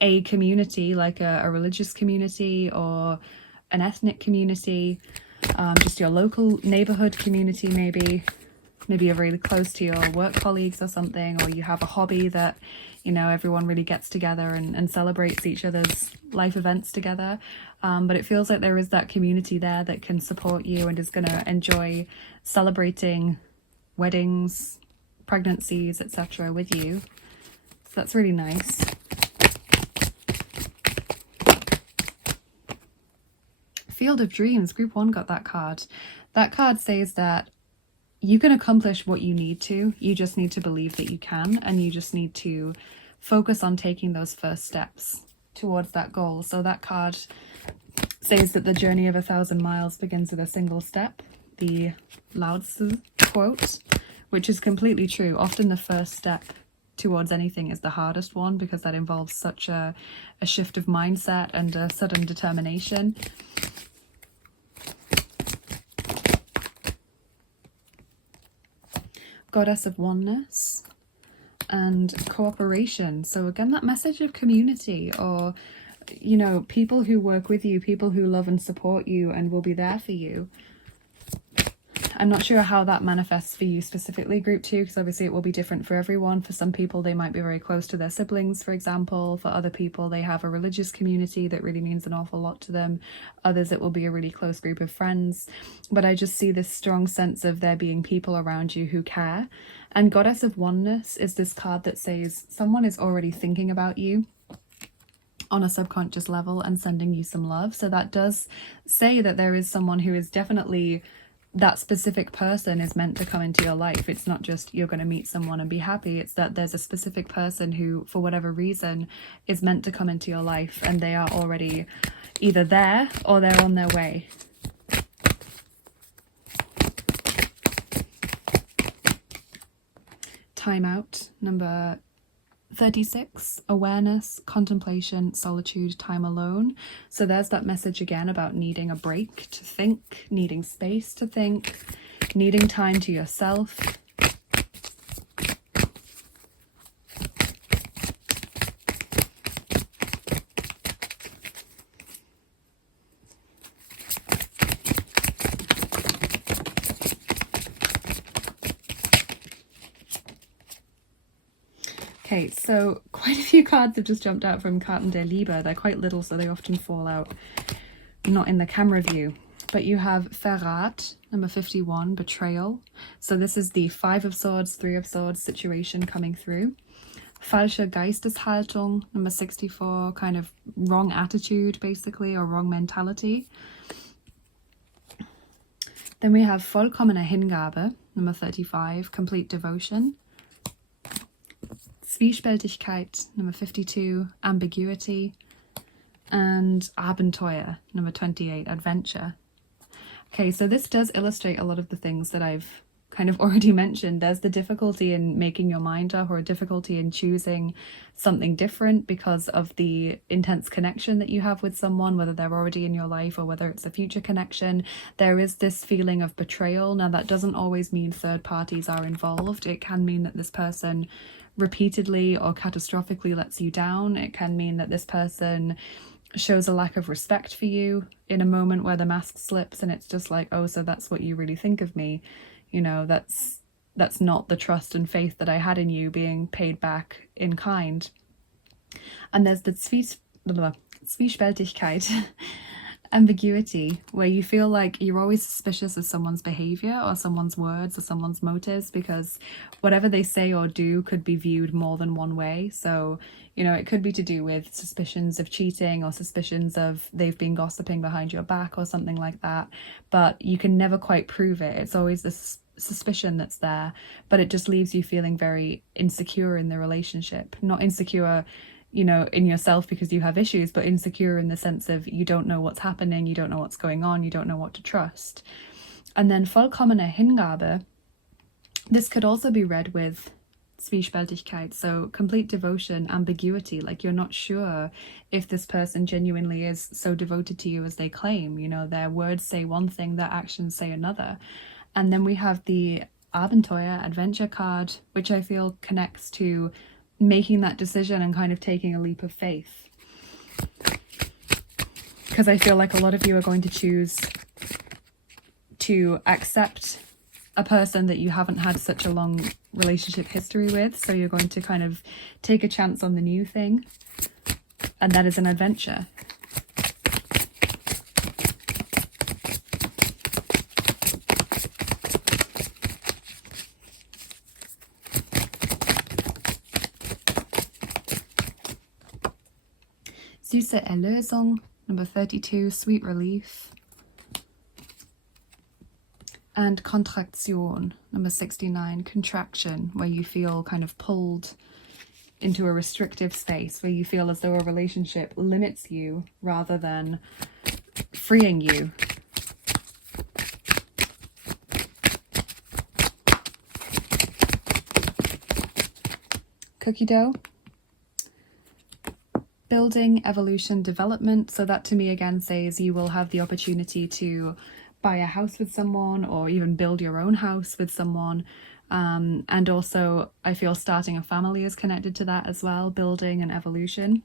a community, like a religious community or an ethnic community, just your local neighborhood community, maybe you're really close to your work colleagues or something, or you have a hobby that, you know, everyone really gets together and celebrates each other's life events together. But it feels like there is that community there that can support you and is going to enjoy celebrating weddings, pregnancies, etc. with you. So that's really nice. Field of Dreams, group 1 got that card. That card says that you can accomplish what you need to. You just need to believe that you can, and you just need to focus on taking those first steps towards that goal. So that card says that the journey of 1,000 miles begins with a single step, the Lao Tzu quote, which is completely true. Often the first step towards anything is the hardest one, because that involves such a shift of mindset and a sudden determination. Goddess of Oneness, and cooperation. So again, that message of community, or, you know, people who work with you, people who love and support you and will be there for you. I'm not sure how that manifests for you specifically, group 2, because obviously it will be different for everyone. For some people, they might be very close to their siblings, for example. For other people, they have a religious community that really means an awful lot to them. Others, it will be a really close group of friends. But I just see this strong sense of there being people around you who care. And Goddess of Oneness is this card that says someone is already thinking about you on a subconscious level and sending you some love. So that does say that there is someone who is definitely, that specific person is meant to come into your life. It's not just you're going to meet someone and be happy. It's that there's a specific person who, for whatever reason, is meant to come into your life, and they are already either there or they're on their way. Time out, number 36, awareness, contemplation, solitude, time alone. So there's that message again about needing a break to think, needing space to think, needing time to yourself. Okay, so quite a few cards have just jumped out from Karten der Liebe. They're quite little, so they often fall out not in the camera view. But you have Verrat, number 51, betrayal. So this is the 5 of Swords, 3 of Swords situation coming through. Falsche Geisteshaltung, number 64, kind of wrong attitude, basically, or wrong mentality. Then we have vollkommene Hingabe, number 35, complete devotion. Zwiespältigkeit, number 52, ambiguity, and Abenteuer, number 28, adventure. Okay, so this does illustrate a lot of the things that I've kind of already mentioned. There's the difficulty in making your mind up, or a difficulty in choosing something different because of the intense connection that you have with someone, whether they're already in your life or whether it's a future connection. There is this feeling of betrayal. Now, that doesn't always mean third parties are involved. It can mean that this person repeatedly or catastrophically lets you down. It can mean that this person shows a lack of respect for you in a moment where the mask slips and it's just like, oh, so that's what you really think of me. You know, that's not the trust and faith that I had in you being paid back in kind. And there's the Zwiespältigkeit, ambiguity, where you feel like you're always suspicious of someone's behavior or someone's words or someone's motives, because whatever they say or do could be viewed more than one way. So, you know, it could be to do with suspicions of cheating or suspicions of they've been gossiping behind your back or something like that, but you can never quite prove it. It's always this suspicion that's there, but it just leaves you feeling very insecure in the relationship. Not insecure, you know, in yourself because you have issues, but insecure in the sense of you don't know what's happening, you don't know what's going on, you don't know what to trust. And then vollkommene Hingabe, this could also be read with Zwiespältigkeit, so complete devotion, ambiguity, like you're not sure if this person genuinely is so devoted to you as they claim. You know, their words say one thing, their actions say another. And then we have the Abenteuer, adventure card, which I feel connects to making that decision and kind of taking a leap of faith. Because I feel like a lot of you are going to choose to accept a person that you haven't had such a long relationship history with. So you're going to kind of take a chance on the new thing. And that is an adventure. Süße Erlösung, number 32, sweet relief. And Kontraktion, number 69, contraction, where you feel kind of pulled into a restrictive space, where you feel as though a relationship limits you rather than freeing you. Cookie dough. Building, evolution, development. So that to me again says you will have the opportunity to buy a house with someone, or even build your own house with someone. And also I feel starting a family is connected to that as well, building and evolution.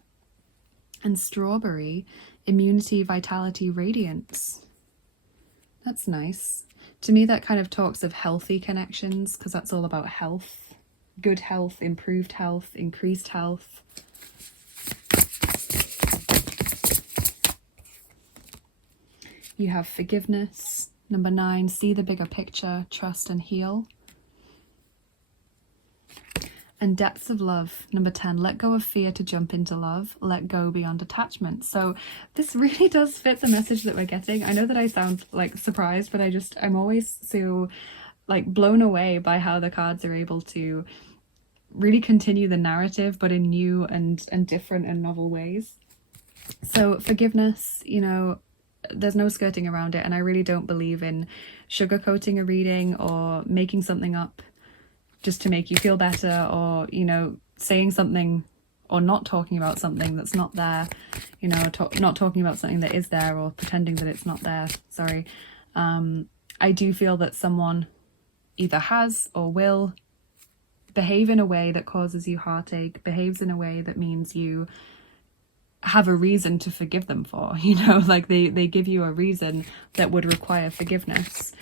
And strawberry, immunity, vitality, radiance. That's nice. To me, that kind of talks of healthy connections, because that's all about health, good health, improved health, increased health. You have forgiveness. Number 9, see the bigger picture, trust and heal. And depths of love. Number 10, let go of fear to jump into love. Let go beyond attachment. So this really does fit the message that we're getting. I know that I sound like surprised, but I'm always so like blown away by how the cards are able to really continue the narrative, but in new and different and novel ways. So forgiveness, you know, there's no skirting around it. And I really don't believe in sugarcoating a reading or making something up just to make you feel better, or, you know, saying something or not talking about something that's not there, you know, not talking about something that is there, or pretending that it's not there. Sorry. I do feel that someone either has or will behave in a way that causes you heartache, behaves in a way that means you have a reason to forgive them for, you know, like they give you a reason that would require forgiveness.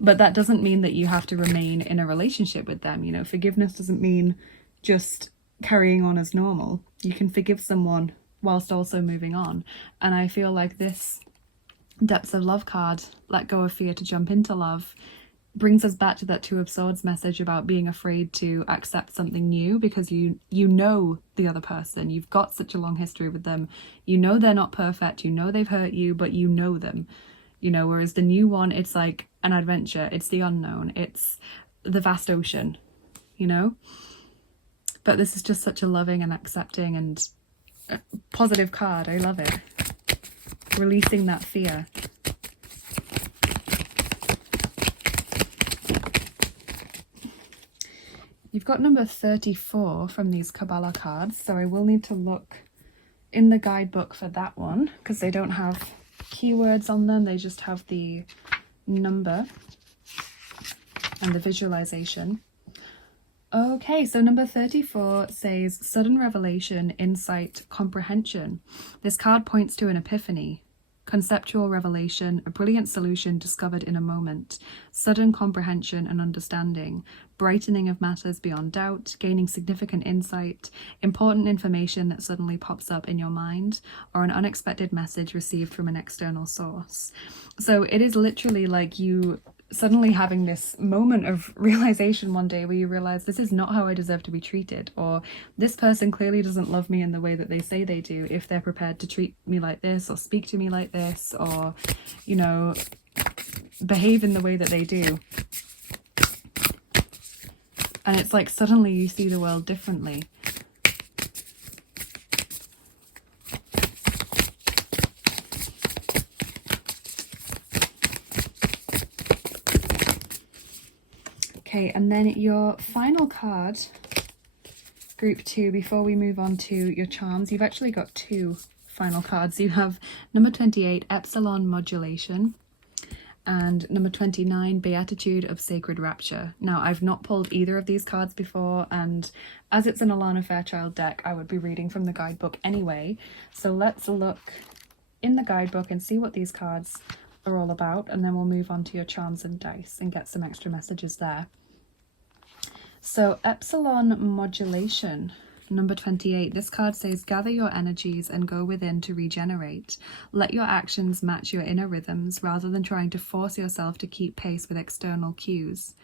But that doesn't mean that you have to remain in a relationship with them. You know, forgiveness doesn't mean just carrying on as normal. You can forgive someone whilst also moving on. And I feel like this depths of love card, let go of fear to jump into love, brings us back to that Two of Swords message about being afraid to accept something new, because you know the other person. You've got such a long history with them. You know they're not perfect. You know they've hurt you, but you know them. You know, whereas the new one, it's like an adventure. It's the unknown. It's the vast ocean, you know? But this is just such a loving and accepting and positive card. I love it. Releasing that fear. You've got number 34 from these Kabbalah cards, so I will need to look in the guidebook for that one, because they don't have keywords on them. They just have the number and the visualization. Okay, so number 34 says sudden revelation, insight, comprehension. This card points to an epiphany, conceptual revelation, a brilliant solution discovered in a moment, sudden comprehension and understanding, brightening of matters beyond doubt, gaining significant insight, important information that suddenly pops up in your mind, or an unexpected message received from an external source. So it is literally like you suddenly having this moment of realization one day where you realize this is not how I deserve to be treated, or this person clearly doesn't love me in the way that they say they do if they're prepared to treat me like this or speak to me like this, or, you know, behave in the way that they do. And it's like suddenly you see the world differently. Okay, and then your final card, group 2, before we move on to your charms, you've actually got 2 final cards. You have number 28, Epsilon Modulation, and number 29, Beatitude of Sacred Rapture. Now, I've not pulled either of these cards before, and as it's an Alana Fairchild deck, I would be reading from the guidebook anyway. So let's look in the guidebook and see what these cards are all about, and then we'll move on to your charms and dice and get some extra messages there. So Epsilon Modulation, number 28, this card says, gather your energies and go within to regenerate. Let your actions match your inner rhythms rather than trying to force yourself to keep pace with external cues.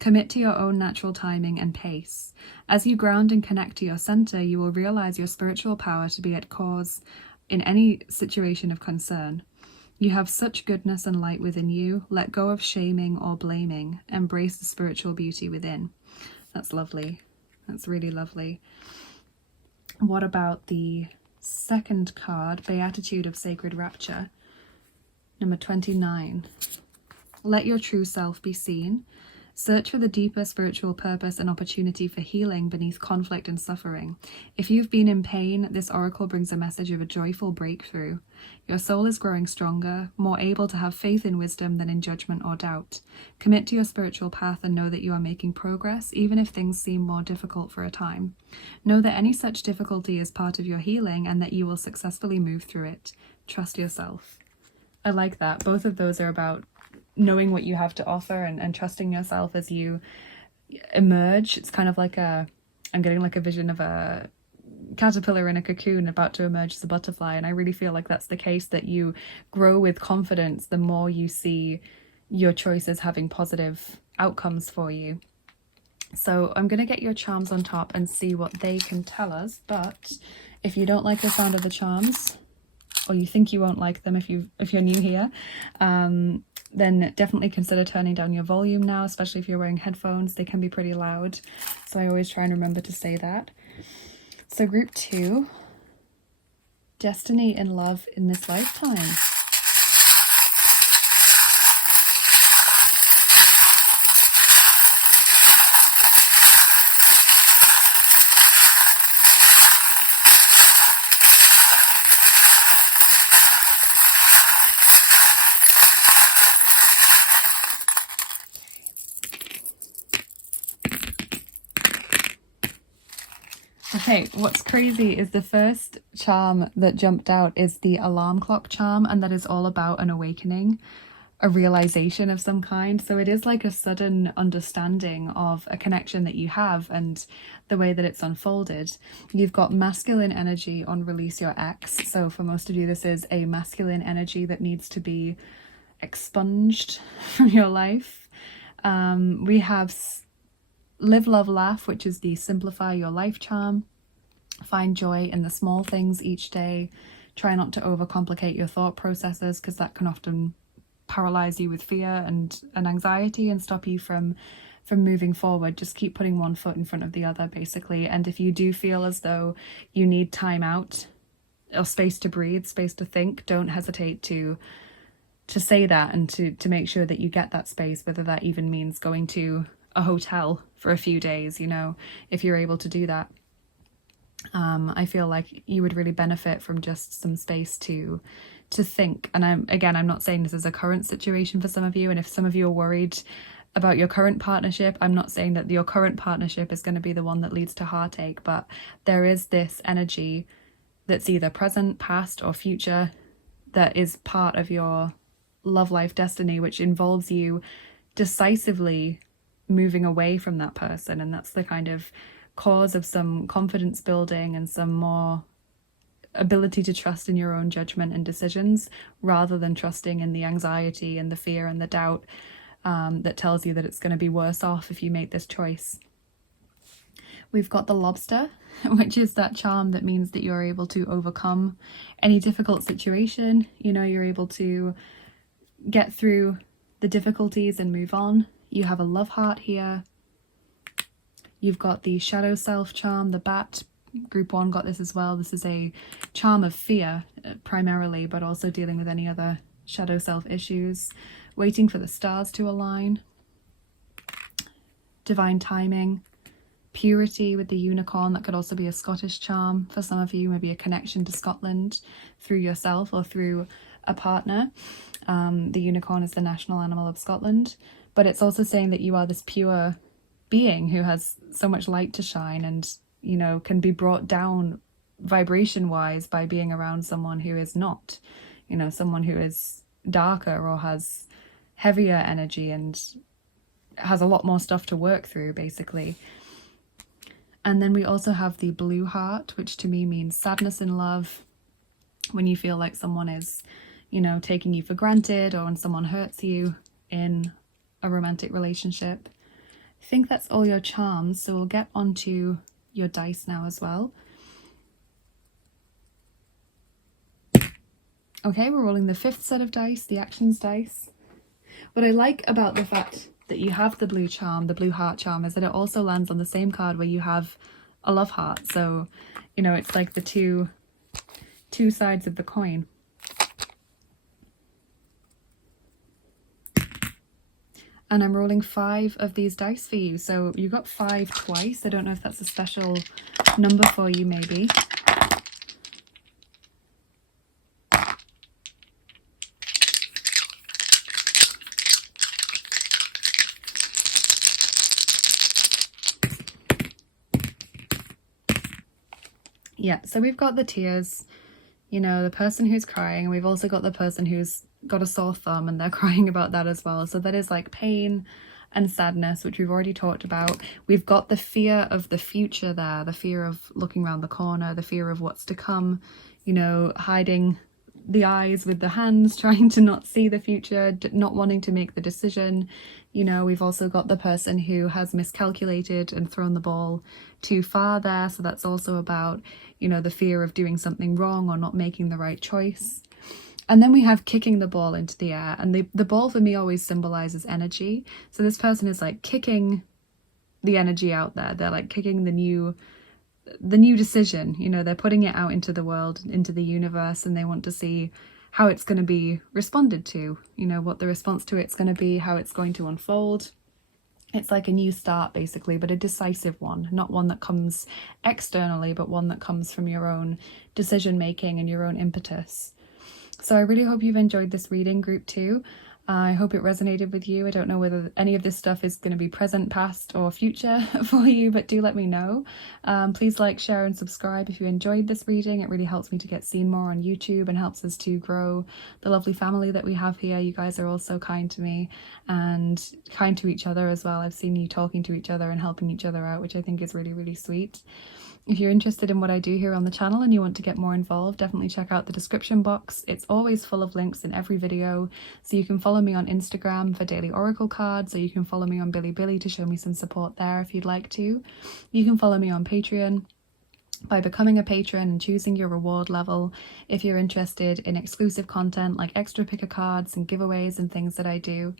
Commit to your own natural timing and pace. As you ground and connect to your center, you will realize your spiritual power to be at cause in any situation of concern. You have such goodness and light within you. Let go of shaming or blaming. Embrace the spiritual beauty within. That's lovely. That's really lovely. What about the second card, Beatitude of Sacred Rapture? Number 29. Let your true self be seen. Search for the deeper spiritual purpose and opportunity for healing beneath conflict and suffering. If you've been in pain, this oracle brings a message of a joyful breakthrough. Your soul is growing stronger, more able to have faith in wisdom than in judgment or doubt. Commit to your spiritual path and know that you are making progress, even if things seem more difficult for a time. Know that any such difficulty is part of your healing and that you will successfully move through it. Trust yourself. I like that. Both of those are about knowing what you have to offer and trusting yourself as you emerge. It's kind of like I'm getting like a vision of a caterpillar in a cocoon about to emerge as a butterfly, and I really feel like that's the case, that you grow with confidence the more you see your choices having positive outcomes for you. So I'm going to get your charms on top and see what they can tell us, but if you don't like the sound of the charms, or you think you won't like them if you're new here, then definitely consider turning down your volume now, especially if you're wearing headphones. They can be pretty loud, so I always try and remember to say that. So group 2, destiny and love in this lifetime. Okay, what's crazy is the first charm that jumped out is the alarm clock charm, and that is all about an awakening, a realization of some kind. So it is like a sudden understanding of a connection that you have and the way that it's unfolded. You've got masculine energy on release your ex. So for most of you, this is a masculine energy that needs to be expunged from your life. We have live, love, laugh, which is the simplify your life charm. Find joy in the small things each day. Try not to overcomplicate your thought processes, because that can often paralyze you with fear and anxiety and stop you from moving forward. Just keep putting one foot in front of the other, basically. And if you do feel as though you need time out or space to breathe, space to think, don't hesitate to say that, and to make sure that you get that space, whether that even means going to a hotel for a few days, if you're able to do that. I feel like you would really benefit from just some space to think. And I'm not saying this is a current situation for some of you, and if some of you are worried about your current partnership, I'm not saying that your current partnership is going to be the one that leads to heartache, but there is this energy that's either present, past, or future that is part of your love life destiny, which involves you decisively moving away from that person. And that's the kind of cause of some confidence building and some more ability to trust in your own judgment and decisions, rather than trusting in the anxiety and the fear and the doubt that tells you that it's going to be worse off if you make this choice. We've got the lobster, which is that charm that means that you're able to overcome any difficult situation. You're able to get through the difficulties and move on. You have a love heart here. You've got the shadow self charm, the bat. Group 1 got this as well. This is a charm of fear primarily, but also dealing with any other shadow self issues. Waiting for the stars to align. Divine timing. Purity with the unicorn. That could also be a Scottish charm for some of you, maybe a connection to Scotland through yourself or through a partner. The unicorn is the national animal of Scotland, but it's also saying that you are this pure being who has so much light to shine, and can be brought down vibration wise by being around someone who is not, someone who is darker or has heavier energy and has a lot more stuff to work through, basically. And then we also have the blue heart, which to me means sadness in love, when you feel like someone is taking you for granted, or when someone hurts you in a romantic relationship. I think that's all your charms, so we'll get onto your dice now as well. Okay, we're rolling the 5th set of dice, the actions dice. What I like about the fact that you have the blue charm, the blue heart charm, is that it also lands on the same card where you have a love heart. So, it's like the two sides of the coin. And I'm rolling 5 of these dice for you. So you got 5 twice. I don't know if that's a special number for you, maybe. Yeah, so we've got the tears, you know, the person who's crying, and we've also got the person who's got a sore thumb and they're crying about that as well. So that is like pain and sadness, which we've already talked about. We've got the fear of the future there, the fear of looking around the corner, the fear of what's to come, you know, hiding the eyes with the hands, trying to not see the future, not wanting to make the decision. You know, we've also got the person who has miscalculated and thrown the ball too far there. So that's also about, you know, the fear of doing something wrong or not making the right choice. And then we have kicking the ball into the air. And the ball for me always symbolizes energy. So this person is like kicking the energy out there. They're like kicking the new decision, you know, they're putting it out into the world, into the universe, and they want to see how it's going to be responded to, you know, what the response to it's going to be, how it's going to unfold. It's like a new start, basically, but a decisive one, not one that comes externally, but one that comes from your own decision making and your own impetus. So I really hope you've enjoyed this reading, group 2. I hope it resonated with you. I don't know whether any of this stuff is going to be present, past or future for you, but do let me know. Please like, share and subscribe if you enjoyed this reading. It really helps me to get seen more on YouTube and helps us to grow the lovely family that we have here. You guys are all so kind to me and kind to each other as well. I've seen you talking to each other and helping each other out, which I think is really, really sweet. If you're interested in what I do here on the channel and you want to get more involved, definitely check out the description box. It's always full of links in every video. So you can follow me on Instagram for daily oracle cards, or you can follow me on Bilibili to show me some support there if you'd like to. You can follow me on Patreon by becoming a patron and choosing your reward level if you're interested in exclusive content like extra picker cards and giveaways and things that I do.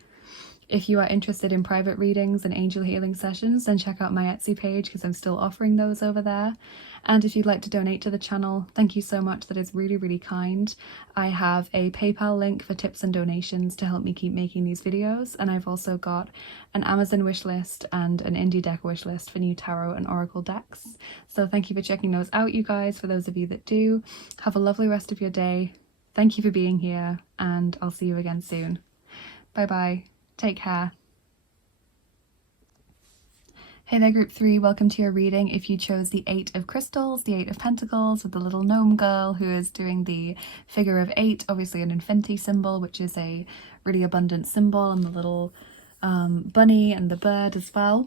If you are interested in private readings and angel healing sessions, then check out my Etsy page because I'm still offering those over there. And if you'd like to donate to the channel, thank you so much. That is really, really kind. I have a PayPal link for tips and donations to help me keep making these videos. And I've also got an Amazon wishlist and an indie deck wishlist for new tarot and oracle decks. So thank you for checking those out, you guys. For those of you that do, have a lovely rest of your day. Thank you for being here, and I'll see you again soon. Bye bye. Take care. Hey there, group 3, welcome to your reading. If you chose the 8 of crystals, the 8 of pentacles, with the little gnome girl who is doing the figure of 8, obviously an infinity symbol, which is a really abundant symbol, and the little bunny and the bird as well,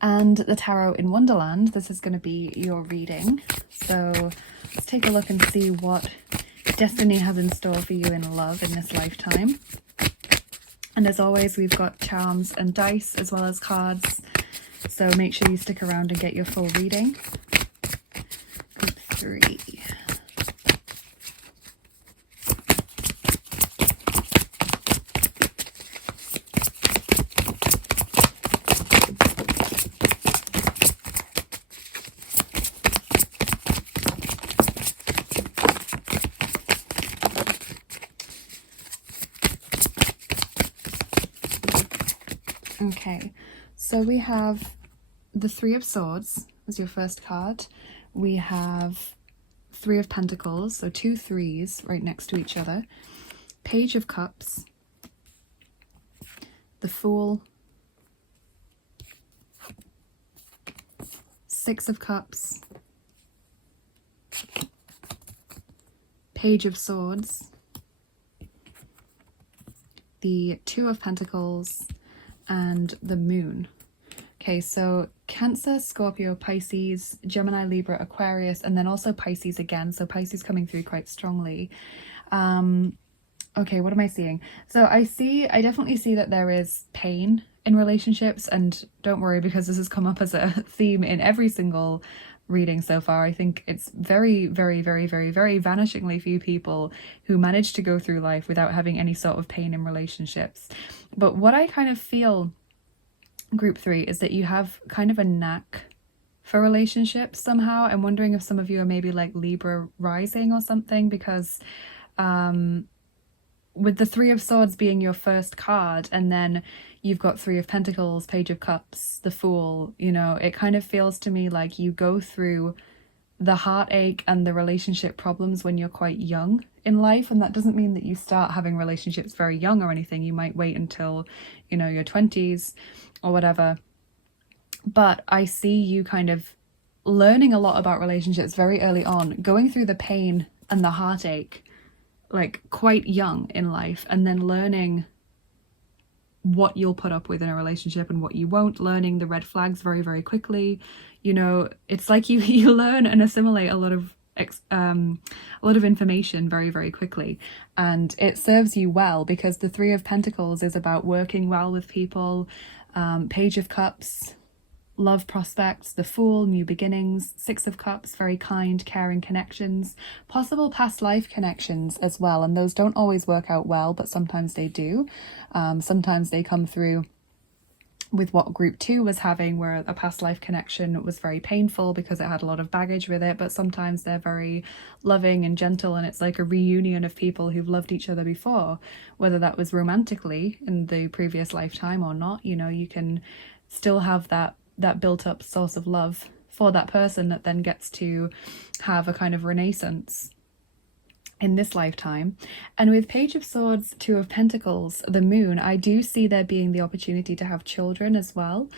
and the tarot in Wonderland, this is going to be your reading. So let's take a look and see what destiny has in store for you in love in this lifetime. And as always, we've got charms and dice as well as cards. So make sure you stick around and get your full reading. Group 3. Okay, so we have the 3 of Swords as your first card. We have 3 of Pentacles, so 2 3s right next to each other. Page of Cups, the Fool, 6 of Cups, Page of Swords, the 2 of Pentacles, and the Moon. Okay, so Cancer, Scorpio, Pisces, Gemini, Libra, Aquarius, and then also Pisces again. So Pisces coming through quite strongly. Okay, what am I seeing? So I definitely see that there is pain in relationships, and don't worry, because this has come up as a theme in every single reading so far. I think it's very, very, very, very, very vanishingly few people who manage to go through life without having any sort of pain in relationships. But what I kind of feel, group 3, is that you have kind of a knack for relationships somehow. I'm wondering if some of you are maybe like Libra rising or something, because with the Three of Swords being your first card, and then you've got Three of Pentacles, Page of Cups, the Fool, you know, it kind of feels to me like you go through the heartache and the relationship problems when you're quite young in life. And that doesn't mean that you start having relationships very young or anything. You might wait until, you know, your 20s or whatever. But I see you kind of learning a lot about relationships very early on, going through the pain and the heartache like quite young in life, and then learning what you'll put up with in a relationship and what you won't, learning the red flags very, very quickly. You know, it's like you learn and assimilate a lot of information very, very quickly, and it serves you well because the Three of Pentacles is about working well with people. Page of Cups, love prospects, the Fool, new beginnings, Six of Cups, very kind, caring connections, possible past life connections as well. And those don't always work out well, but sometimes they do. Sometimes they come through with what group 2 was having, where a past life connection was very painful because it had a lot of baggage with it, but sometimes they're very loving and gentle, and it's like a reunion of people who've loved each other before, whether that was romantically in the previous lifetime or not. You know, you can still have that built up source of love for that person that then gets to have a kind of renaissance in this lifetime. And with Page of Swords, Two of Pentacles, the Moon, I do see there being the opportunity to have children as well.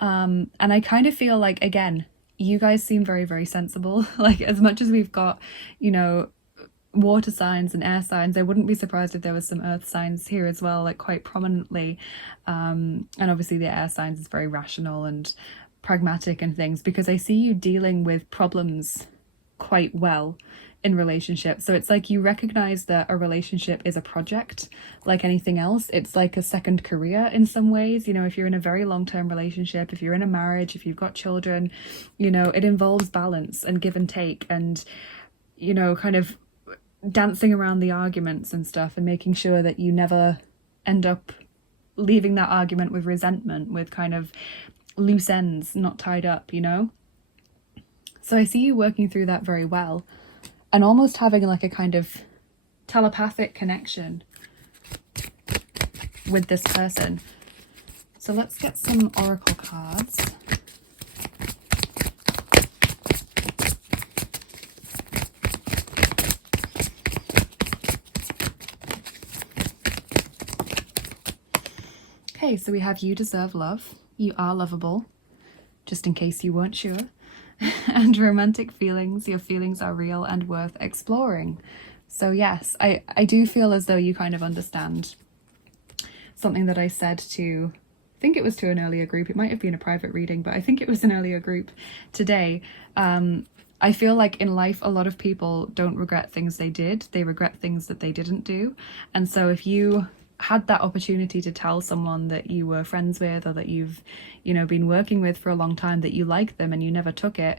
And I kind of feel like, again, you guys seem very, very sensible. Like, as much as we've got, you know, water signs and air signs, I wouldn't be surprised if there was some earth signs here as well, like quite prominently. And obviously the air signs is very rational and pragmatic and things, because I see you dealing with problems quite well in relationships. So it's like you recognize that a relationship is a project like anything else. It's like a second career in some ways. You know, if you're in a very long-term relationship, if you're in a marriage, if you've got children, you know, it involves balance and give and take, and, you know, kind of dancing around the arguments and stuff, and making sure that you never end up leaving that argument with resentment, with kind of loose ends not tied up, you know. So I see you working through that very well, and almost having like a kind of telepathic connection with this person. So let's get some oracle cards. Okay, so we have you deserve love. You are lovable, just in case you weren't sure. And romantic feelings. Your feelings are real and worth exploring. So yes, I do feel as though you kind of understand something that I said to, I think it was to an earlier group. It might have been a private reading, but I think it was an earlier group today. I feel like in life, a lot of people don't regret things they did. They regret things that they didn't do. And so if you had that opportunity to tell someone that you were friends with, or that you've, you know, been working with for a long time, that you like them and you never took it,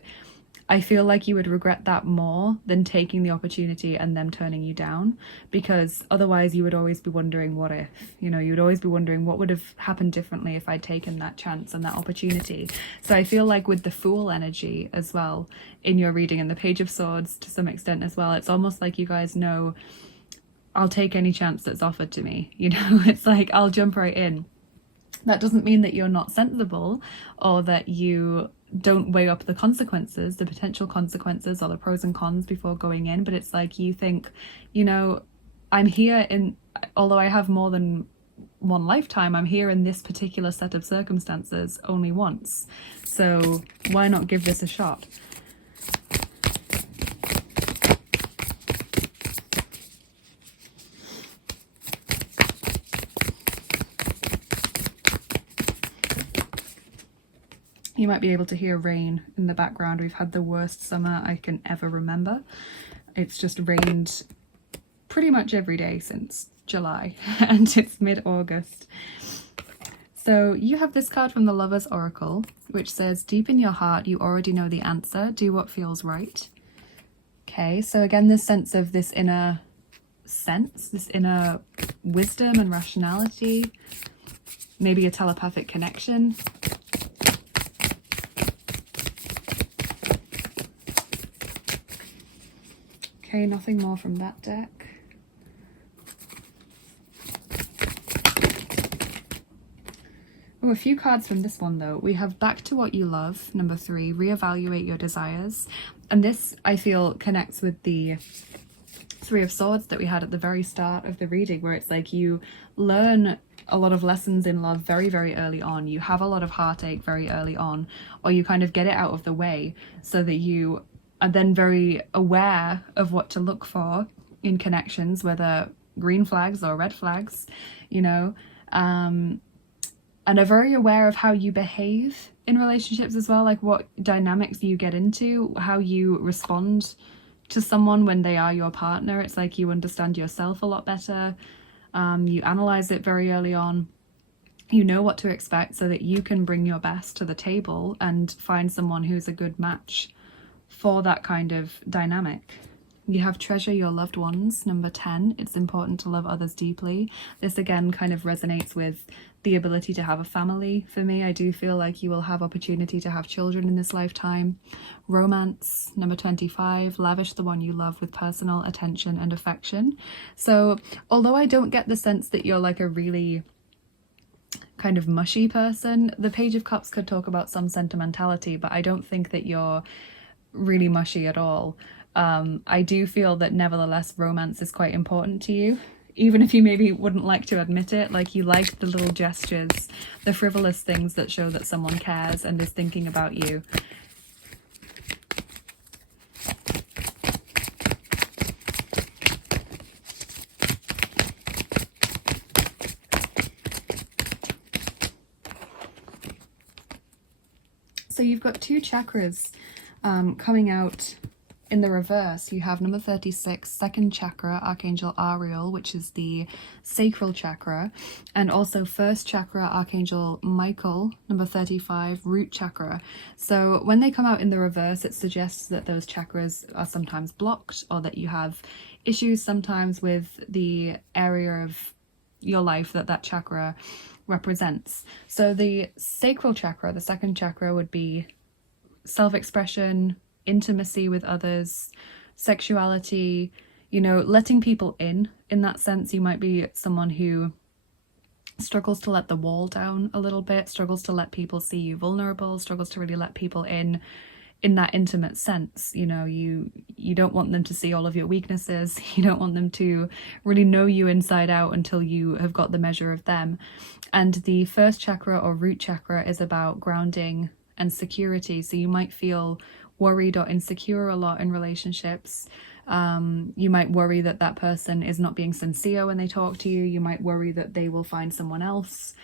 I feel like you would regret that more than taking the opportunity and them turning you down, because otherwise you would always be wondering what if, you know, you would always be wondering what would have happened differently if I'd taken that chance and that opportunity. So I feel like with the Fool energy as well in your reading, and the Page of Swords to some extent as well, it's almost like you guys know, I'll take any chance that's offered to me, you know. It's like, I'll jump right in. That doesn't mean that you're not sensible, or that you don't weigh up the consequences, the potential consequences, or the pros and cons before going in. But it's like, you think, you know, I'm here in, although I have more than one lifetime, I'm here in this particular set of circumstances only once. So why not give this a shot? You might be able to hear rain in the background. We've had the worst summer I can ever remember. It's just rained pretty much every day since July, and it's mid-August. So you have this card from the Lover's Oracle, which says, deep in your heart, you already know the answer. Do what feels right. Okay, so again, this sense of this inner sense, this inner wisdom and rationality, maybe a telepathic connection. Okay, nothing more from that deck. Oh, a few cards from this one though. We have back to what you love, number 3, reevaluate your desires. And this, I feel, connects with the 3 of Swords that we had at the very start of the reading, where it's like you learn a lot of lessons in love very, very early on. You have a lot of heartache very early on, or you kind of get it out of the way so that you are then very aware of what to look for in connections, whether green flags or red flags, you know, and are very aware of how you behave in relationships as well, like what dynamics you get into, how you respond to someone when they are your partner. It's like you understand yourself a lot better. You analyze it very early on. You know what to expect so that you can bring your best to the table and find someone who's a good match for that kind of dynamic. You have treasure your loved ones, number 10. It's important to love others deeply. This again kind of resonates with the ability to have a family. For me, I do feel like you will have opportunity to have children in this lifetime. Romance, number 25. Lavish the one you love with personal attention and affection. So although I don't get the sense that you're like a really kind of mushy person, the Page of Cups could talk about some sentimentality, but I don't think that you're really mushy at all. I do feel that nevertheless romance is quite important to you, even if you maybe wouldn't like to admit it. Like you like the little gestures, the frivolous things that show that someone cares and is thinking about you. So you've got 2 chakras coming out in the reverse. You have number 36, second chakra, Archangel Ariel, which is the sacral chakra, and also first chakra, Archangel Michael, number 35, root chakra. So when they come out in the reverse, it suggests that those chakras are sometimes blocked, or that you have issues sometimes with the area of your life that that chakra represents. So the sacral chakra, the second chakra, would be self-expression, intimacy with others, sexuality, you know, letting people in that sense. You might be someone who struggles to let the wall down a little bit, struggles to let people see you vulnerable, struggles to really let people in that intimate sense. You know, you don't want them to see all of your weaknesses. You don't want them to really know you inside out until you have got the measure of them. And the first chakra, or root chakra, is about grounding and security. So you might feel worried or insecure a lot in relationships. You might worry that that person is not being sincere when they talk to you. You might worry that they will find someone else.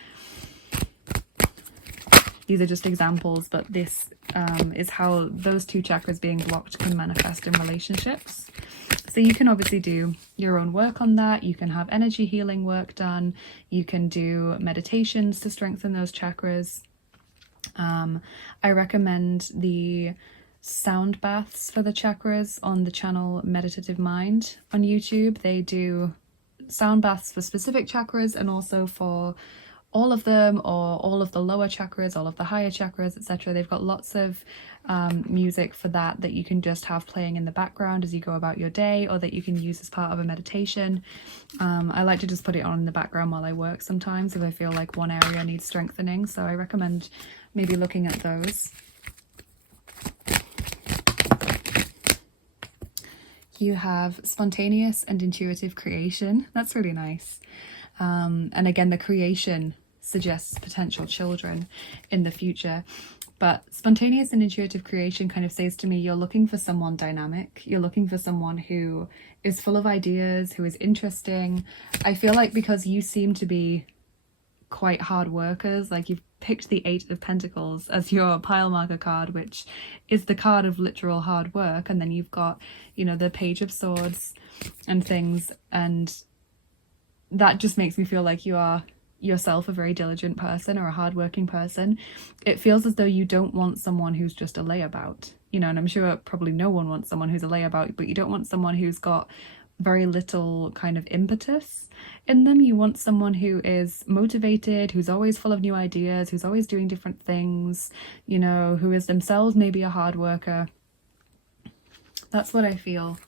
These are just examples, but this is how those 2 chakras being blocked can manifest in relationships. So you can obviously do your own work on that. You can have energy healing work done. You can do meditations to strengthen those chakras. I recommend the sound baths for the chakras on the channel Meditative Mind on YouTube. They do sound baths for specific chakras and also for all of them, or all of the lower chakras, all of the higher chakras, etc. They've got lots of music for that you can just have playing in the background as you go about your day, or that you can use as part of a meditation. I like to just put it on in the background while I work sometimes if I feel like one area needs strengthening, so I recommend maybe looking at those. You have spontaneous and intuitive creation. That's really nice. And again, the creation suggests potential children in the future. But spontaneous and intuitive creation kind of says to me, you're looking for someone dynamic. You're looking for someone who is full of ideas, who is interesting. I feel like because you seem to be quite hard workers, like you've picked the 8 of Pentacles as your pile marker card, which is the card of literal hard work, and then you've got, you know, the Page of Swords and things, and that just makes me feel like you are yourself a very diligent person or a hardworking person. It feels as though you don't want someone who's just a layabout, you know, and I'm sure probably no one wants someone who's a layabout, but you don't want someone who's got very little kind of impetus in them. You want someone who is motivated, who's always full of new ideas, who's always doing different things, you know, who is themselves maybe a hard worker. That's what I feel.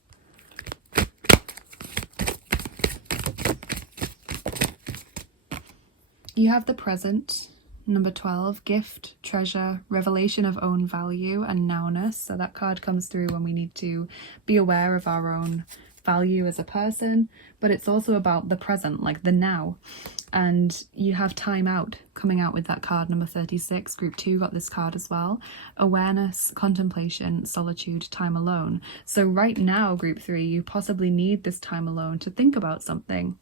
You have the present, Number 12, gift, treasure, revelation of own value and nowness. So that card comes through when we need to be aware of our own value as a person, but it's also about the present, like the now. And you have time out coming out with that card. Number 36, group 2 got this card as well. Awareness, contemplation, solitude, time alone. So right now, group 3, you possibly need this time alone to think about something.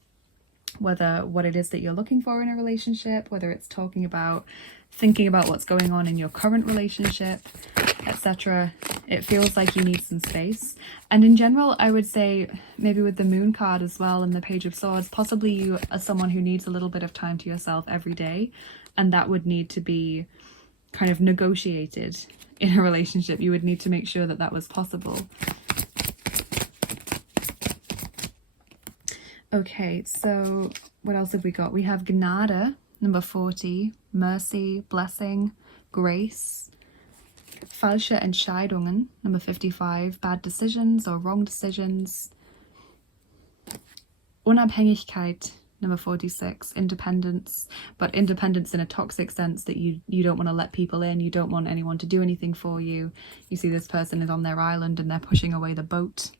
Whether what it is that you're looking for in a relationship, whether it's thinking about what's going on in your current relationship, etc. It feels like you need some space. And in general, I would say maybe with the Moon card as well and the Page of Swords, possibly you are someone who needs a little bit of time to yourself every day, and that would need to be kind of negotiated in a relationship. You would need to make sure that that was possible. Okay, so what else have we got? We have Gnade, number 40, mercy, blessing, grace, falsche Entscheidungen, number 55, bad decisions or wrong decisions, Unabhängigkeit, number 46, independence, but independence in a toxic sense that you don't want to let people in, you don't want anyone to do anything for you. You see this person is on their island and they're pushing away the boat.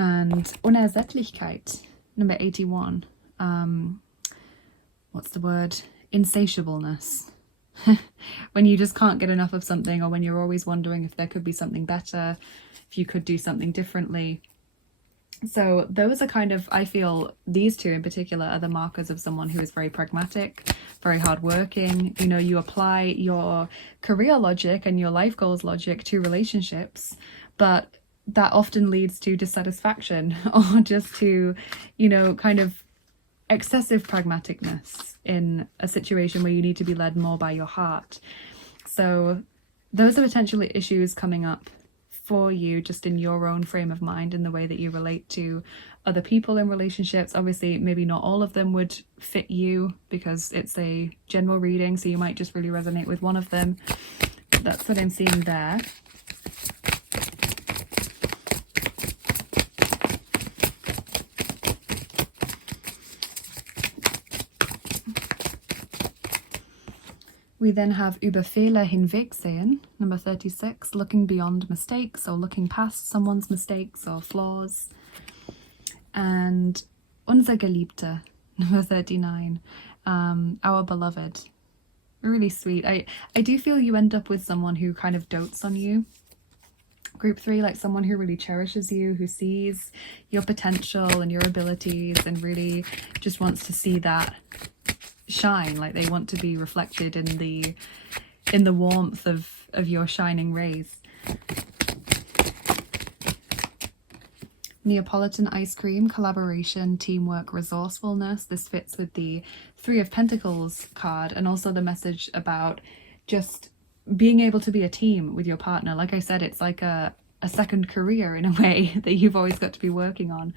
And Unersättlichkeit, number 81. What's the word? Insatiableness. When you just can't get enough of something, or when you're always wondering if there could be something better, if you could do something differently. So those are kind of, I feel these two in particular are the markers of someone who is very pragmatic, very hardworking. You know, you apply your career logic and your life goals logic to relationships, but that often leads to dissatisfaction or just to, you know, kind of excessive pragmaticness in a situation where you need to be led more by your heart. So those are potentially issues coming up for you just in your own frame of mind and the way that you relate to other people in relationships. Obviously, maybe not all of them would fit you because it's a general reading, so you might just really resonate with one of them. That's what I'm seeing there. We then have über Fehler hinwegsehen, number 36, looking beyond mistakes or looking past someone's mistakes or flaws. And unser Geliebter, number 39, our beloved. Really sweet. I do feel you end up with someone who kind of dotes on you. Group 3, like someone who really cherishes you, who sees your potential and your abilities and really just wants to see that shine, like they want to be reflected in the warmth of your shining rays. Neapolitan ice cream, collaboration, teamwork, resourcefulness. This fits with the 3 of Pentacles card and also the message about just being able to be a team with your partner. Like I said, it's like a second career in a way that you've always got to be working on.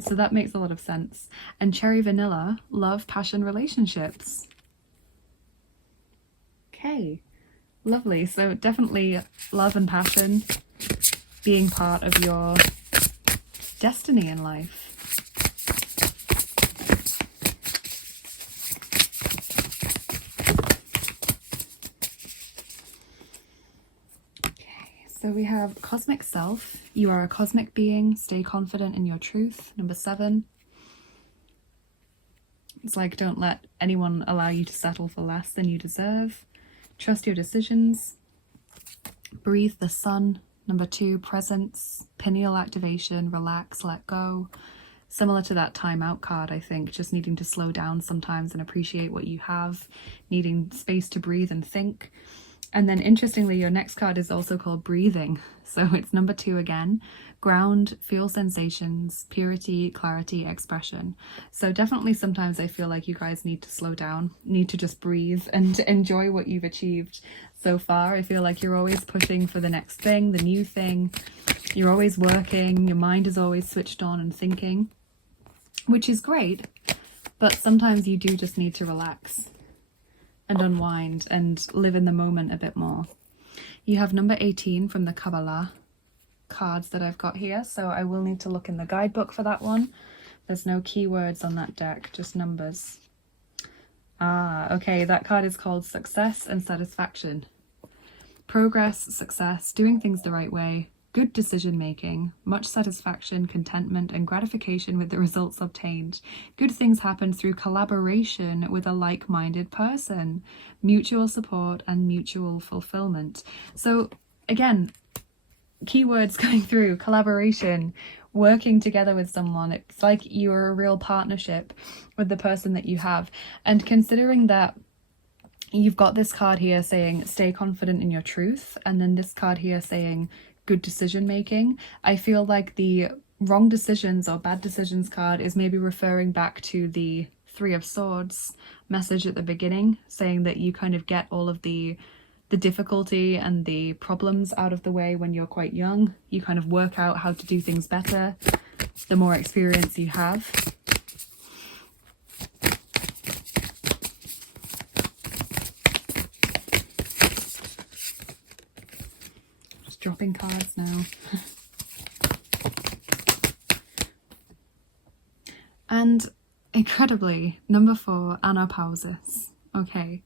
So that makes a lot of sense. And cherry vanilla, love, passion, relationships. Okay, lovely. So definitely love and passion being part of your destiny in life. So we have cosmic self. You are a cosmic being. Stay confident in your truth. Number 7. It's like, don't let anyone allow you to settle for less than you deserve. Trust your decisions. Breathe the sun. Number 2, presence, pineal activation, relax, let go. Similar to that time out card, I think, just needing to slow down sometimes and appreciate what you have, needing space to breathe and think. And then interestingly, your next card is also called breathing. So it's number 2 again. Ground, feel sensations, purity, clarity, expression. So definitely sometimes I feel like you guys need to slow down, need to just breathe and enjoy what you've achieved so far. I feel like you're always pushing for the next thing, the new thing. You're always working. Your mind is always switched on and thinking, which is great. But sometimes you do just need to relax and unwind and live in the moment a bit more. You have number 18 from the Kabbalah cards that I've got here, so I will need to look in the guidebook for that one. There's no keywords on that deck, just numbers. Okay, that card is called Success and Satisfaction. Progress, success, doing things the right way, good decision making, much satisfaction, contentment, and gratification with the results obtained. Good things happen through collaboration with a like-minded person, mutual support, and mutual fulfillment. So again, keywords coming through: collaboration, working together with someone. It's like you're a real partnership with the person that you have. And considering that you've got this card here saying stay confident in your truth, and then this card here saying good decision making, I feel like the wrong decisions or bad decisions card is maybe referring back to the Three of Swords message at the beginning, saying that you kind of get all of the difficulty and the problems out of the way when you're quite young. You kind of work out how to do things better the more experience you have. Just dropping cards now. And incredibly, number 4, anapausis. Okay.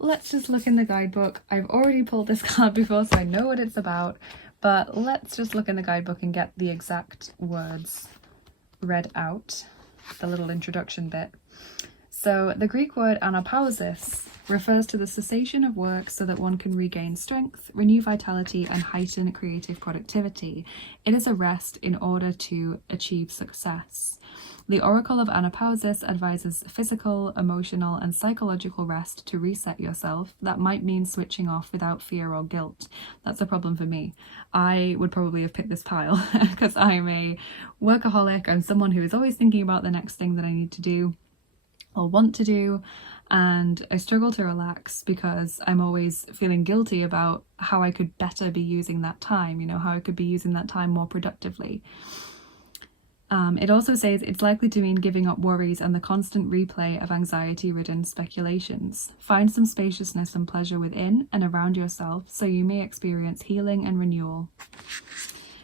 Let's just look in the guidebook. I've already pulled this card before, so I know what it's about, but let's just look in the guidebook and get the exact words read out, the little introduction bit. So the Greek word anapausis refers to the cessation of work so that one can regain strength, renew vitality, and heighten creative productivity. It is a rest in order to achieve success. The Oracle of Anapausis advises physical, emotional, and psychological rest to reset yourself. That might mean switching off without fear or guilt. That's a problem for me. I would probably have picked this pile because I'm a workaholic. I'm someone who is always thinking about the next thing that I need to do or want to do, and I struggle to relax because I'm always feeling guilty about how I could better be using that time, you know, how I could be using that time more productively. It also says it's likely to mean giving up worries and the constant replay of anxiety-ridden speculations. Find some spaciousness and pleasure within and around yourself so you may experience healing and renewal.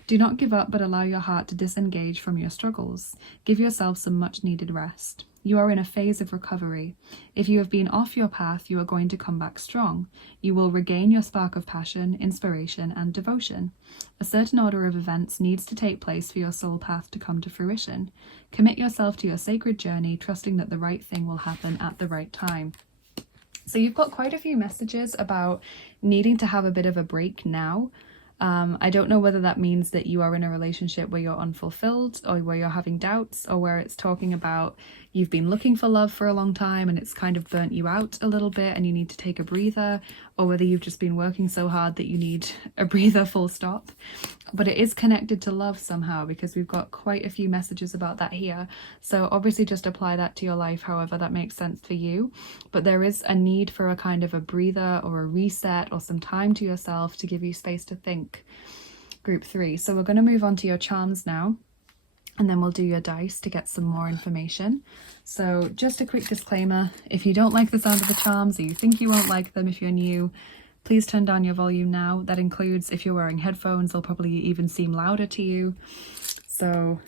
Do not give up, but allow your heart to disengage from your struggles. Give yourself some much-needed rest. You are in a phase of recovery. If you have been off your path, you are going to come back strong. You will regain your spark of passion, inspiration, and devotion. A certain order of events needs to take place for your soul path to come to fruition. Commit yourself to your sacred journey, trusting that the right thing will happen at the right time. So you've got quite a few messages about needing to have a bit of a break now. I don't know whether that means that you are in a relationship where you're unfulfilled or where you're having doubts, or where it's talking about you've been looking for love for a long time and it's kind of burnt you out a little bit and you need to take a breather, or whether you've just been working so hard that you need a breather, full stop. But it is connected to love somehow, because we've got quite a few messages about that here. So obviously just apply that to your life however that makes sense for you. But there is a need for a kind of a breather or a reset or some time to yourself to give you space to think. Group 3. So we're going to move on to your charms now, and then we'll do your dice to get some more information. So just a quick disclaimer: if you don't like the sound of the charms, or you think you won't like them if you're new, please turn down your volume now. That includes if you're wearing headphones, they'll probably even seem louder to you. So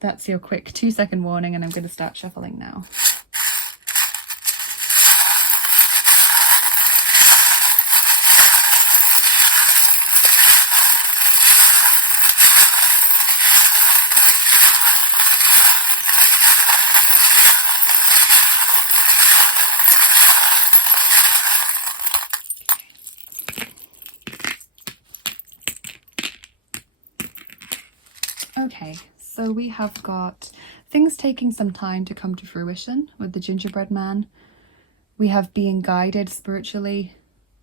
that's your quick 2-second warning, and I'm going to start shuffling now. Okay, so we have got things taking some time to come to fruition with the gingerbread man. We have being guided spiritually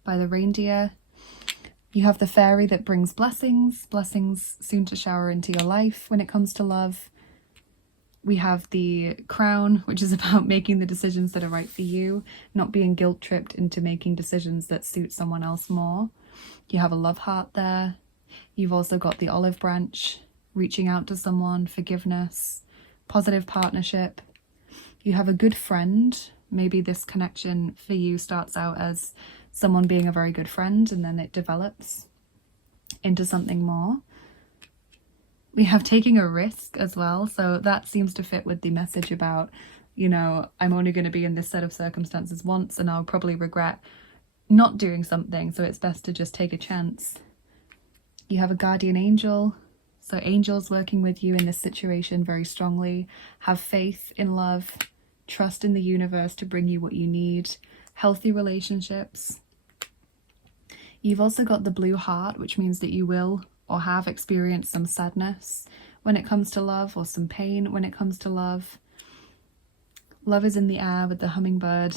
by the reindeer. You have the fairy that brings blessings soon to shower into your life when it comes to love. We have the crown, which is about making the decisions that are right for you, not being guilt-tripped into making decisions that suit someone else more. You have a love heart there. You've also got the olive branch, reaching out to someone, forgiveness, positive partnership. You have a good friend. Maybe this connection for you starts out as someone being a very good friend, and then it develops into something more. We have taking a risk as well, so that seems to fit with the message about you know, I'm only going to be in this set of circumstances once and I'll probably regret not doing something, so it's best to just take a chance. You have a guardian angel, so angels working with you in this situation very strongly. Have faith in love, trust in the universe to bring you what you need, healthy relationships. You've also got the blue heart, which means that you will or have experienced some sadness when it comes to love, or some pain when it comes to love. Love is in the air with the hummingbird.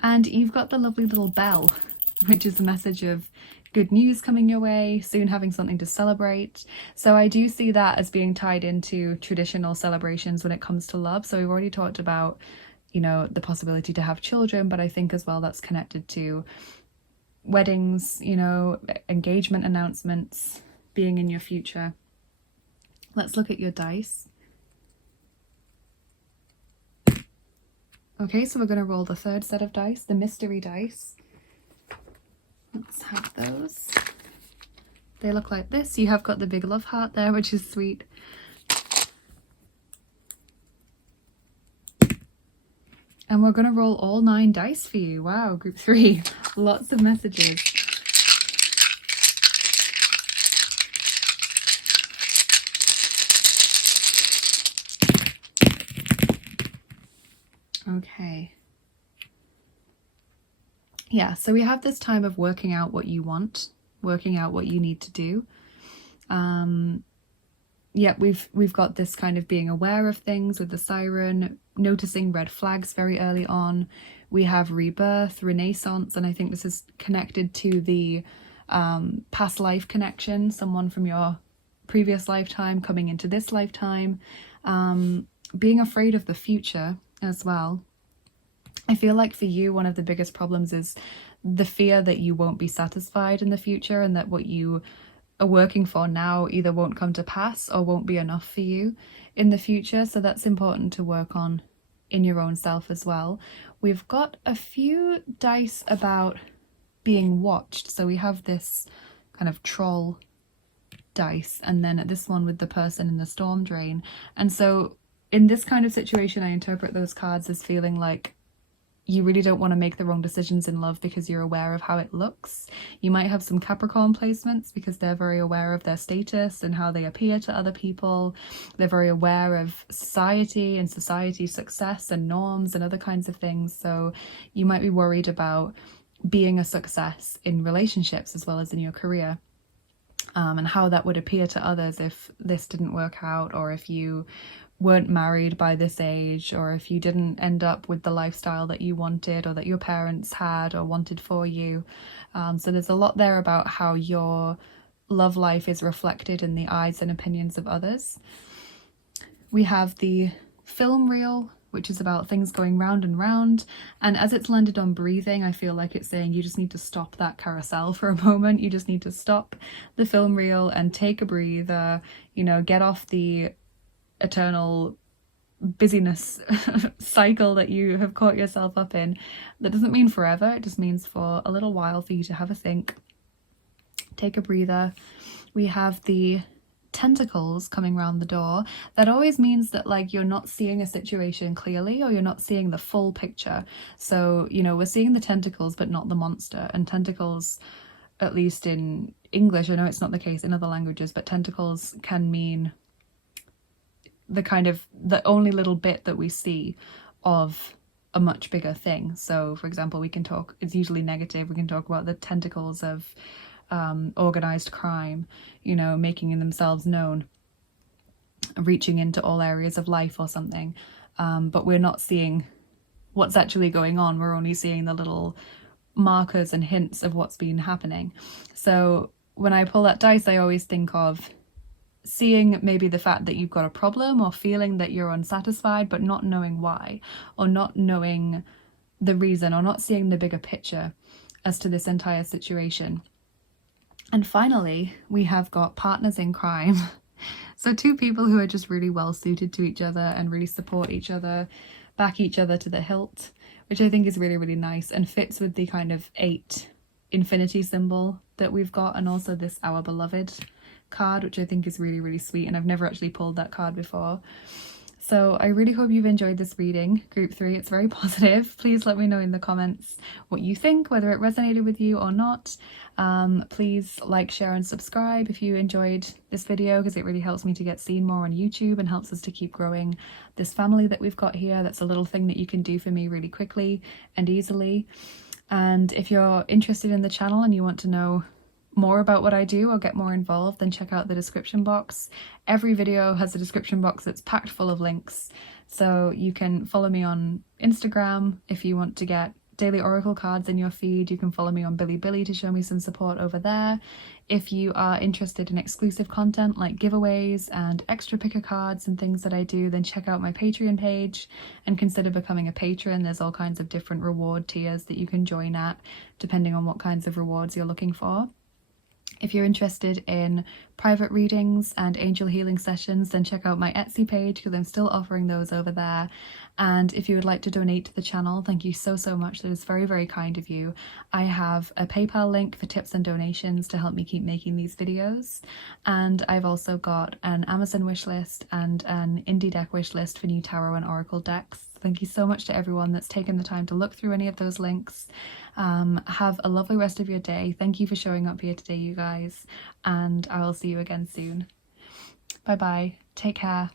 And you've got the lovely little bell, which is a message of good news coming your way, soon having something to celebrate. So I do see that as being tied into traditional celebrations when it comes to love. So we've already talked about, you know, the possibility to have children, but I think as well that's connected to weddings, you know, engagement announcements being in your future. Let's look at your dice. Okay, so we're going to roll the third set of dice, the mystery dice. Let's have those. They look like this. You have got the big love heart there, which is sweet. And we're going to roll all 9 dice for you. Wow, group 3. Lots of messages. Okay. Yeah, so we have this time of working out what you want, working out what you need to do. Yeah, we've got this kind of being aware of things with the siren, noticing red flags very early on. We have rebirth, renaissance, and I think this is connected to the past life connection, someone from your previous lifetime coming into this lifetime, being afraid of the future as well. I feel like for you, one of the biggest problems is the fear that you won't be satisfied in the future, and that what you are working for now either won't come to pass or won't be enough for you in the future. So that's important to work on in your own self as well. We've got a few dice about being watched. So we have this kind of troll dice, and then this one with the person in the storm drain. And so in this kind of situation, I interpret those cards as feeling like you really don't want to make the wrong decisions in love because you're aware of how it looks. You might have some Capricorn placements because they're very aware of their status and how they appear to other people. They're very aware of society and society's success and norms and other kinds of things. So you might be worried about being a success in relationships as well as in your career, and how that would appear to others if this didn't work out, or if you weren't married by this age, or if you didn't end up with the lifestyle that you wanted or that your parents had or wanted for you. So there's a lot there about how your love life is reflected in the eyes and opinions of others. We have the film reel, which is about things going round and round. And as it's landed on breathing, I feel like it's saying you just need to stop that carousel for a moment. You just need to stop the film reel and take a breather, you know, get off the eternal busyness cycle that you have caught yourself up in. That doesn't mean forever, it just means for a little while for you to have a think, take a breather. We have the tentacles coming around the door. That always means that like you're not seeing a situation clearly, or you're not seeing the full picture. So, you know, we're seeing the tentacles but not the monster. And tentacles, at least in English, I know it's not the case in other languages, but tentacles can mean the kind of the only little bit that we see of a much bigger thing. So for example, we can talk, it's usually negative, we can talk about the tentacles of organized crime, you know, making themselves known, reaching into all areas of life or something, but we're not seeing what's actually going on. We're only seeing the little markers and hints of what's been happening. So when I pull that dice, I always think of seeing maybe the fact that you've got a problem, or feeling that you're unsatisfied but not knowing why, or not knowing the reason, or not seeing the bigger picture as to this entire situation. And finally, we have got partners in crime. So 2 people who are just really well suited to each other and really support each other, back each other to the hilt, which I think is really, really nice and fits with the kind of 8 infinity symbol that we've got, and also this Our Beloved card, which I think is really, really sweet, and I've never actually pulled that card before. So I really hope you've enjoyed this reading, group 3. It's very positive. Please let me know in the comments what you think, whether it resonated with you or not. Please like, share and subscribe if you enjoyed this video, because it really helps me to get seen more on YouTube and helps us to keep growing this family that we've got here. That's a little thing that you can do for me really quickly and easily. And if you're interested in the channel and you want to know more about what I do or get more involved, then check out the description box. Every video has a description box that's packed full of links. So you can follow me on Instagram if you want to get daily oracle cards in your feed. You can follow me on Bilibili to show me some support over there. If you are interested in exclusive content like giveaways and extra picker cards and things that I do, then check out my Patreon page and consider becoming a patron. There's all kinds of different reward tiers that you can join at, depending on what kinds of rewards you're looking for. If you're interested in private readings and angel healing sessions, then check out my Etsy page, because I'm still offering those over there. And if you would like to donate to the channel, thank you so much. That is very, very kind of you. I have a PayPal link for tips and donations to help me keep making these videos. And I've also got an Amazon wishlist and an indie deck wishlist for new tarot and oracle decks. Thank you so much to everyone that's taken the time to look through any of those links. Have a lovely rest of your day. Thank you for showing up here today, you guys, and I will see you again soon. Bye bye. Take care.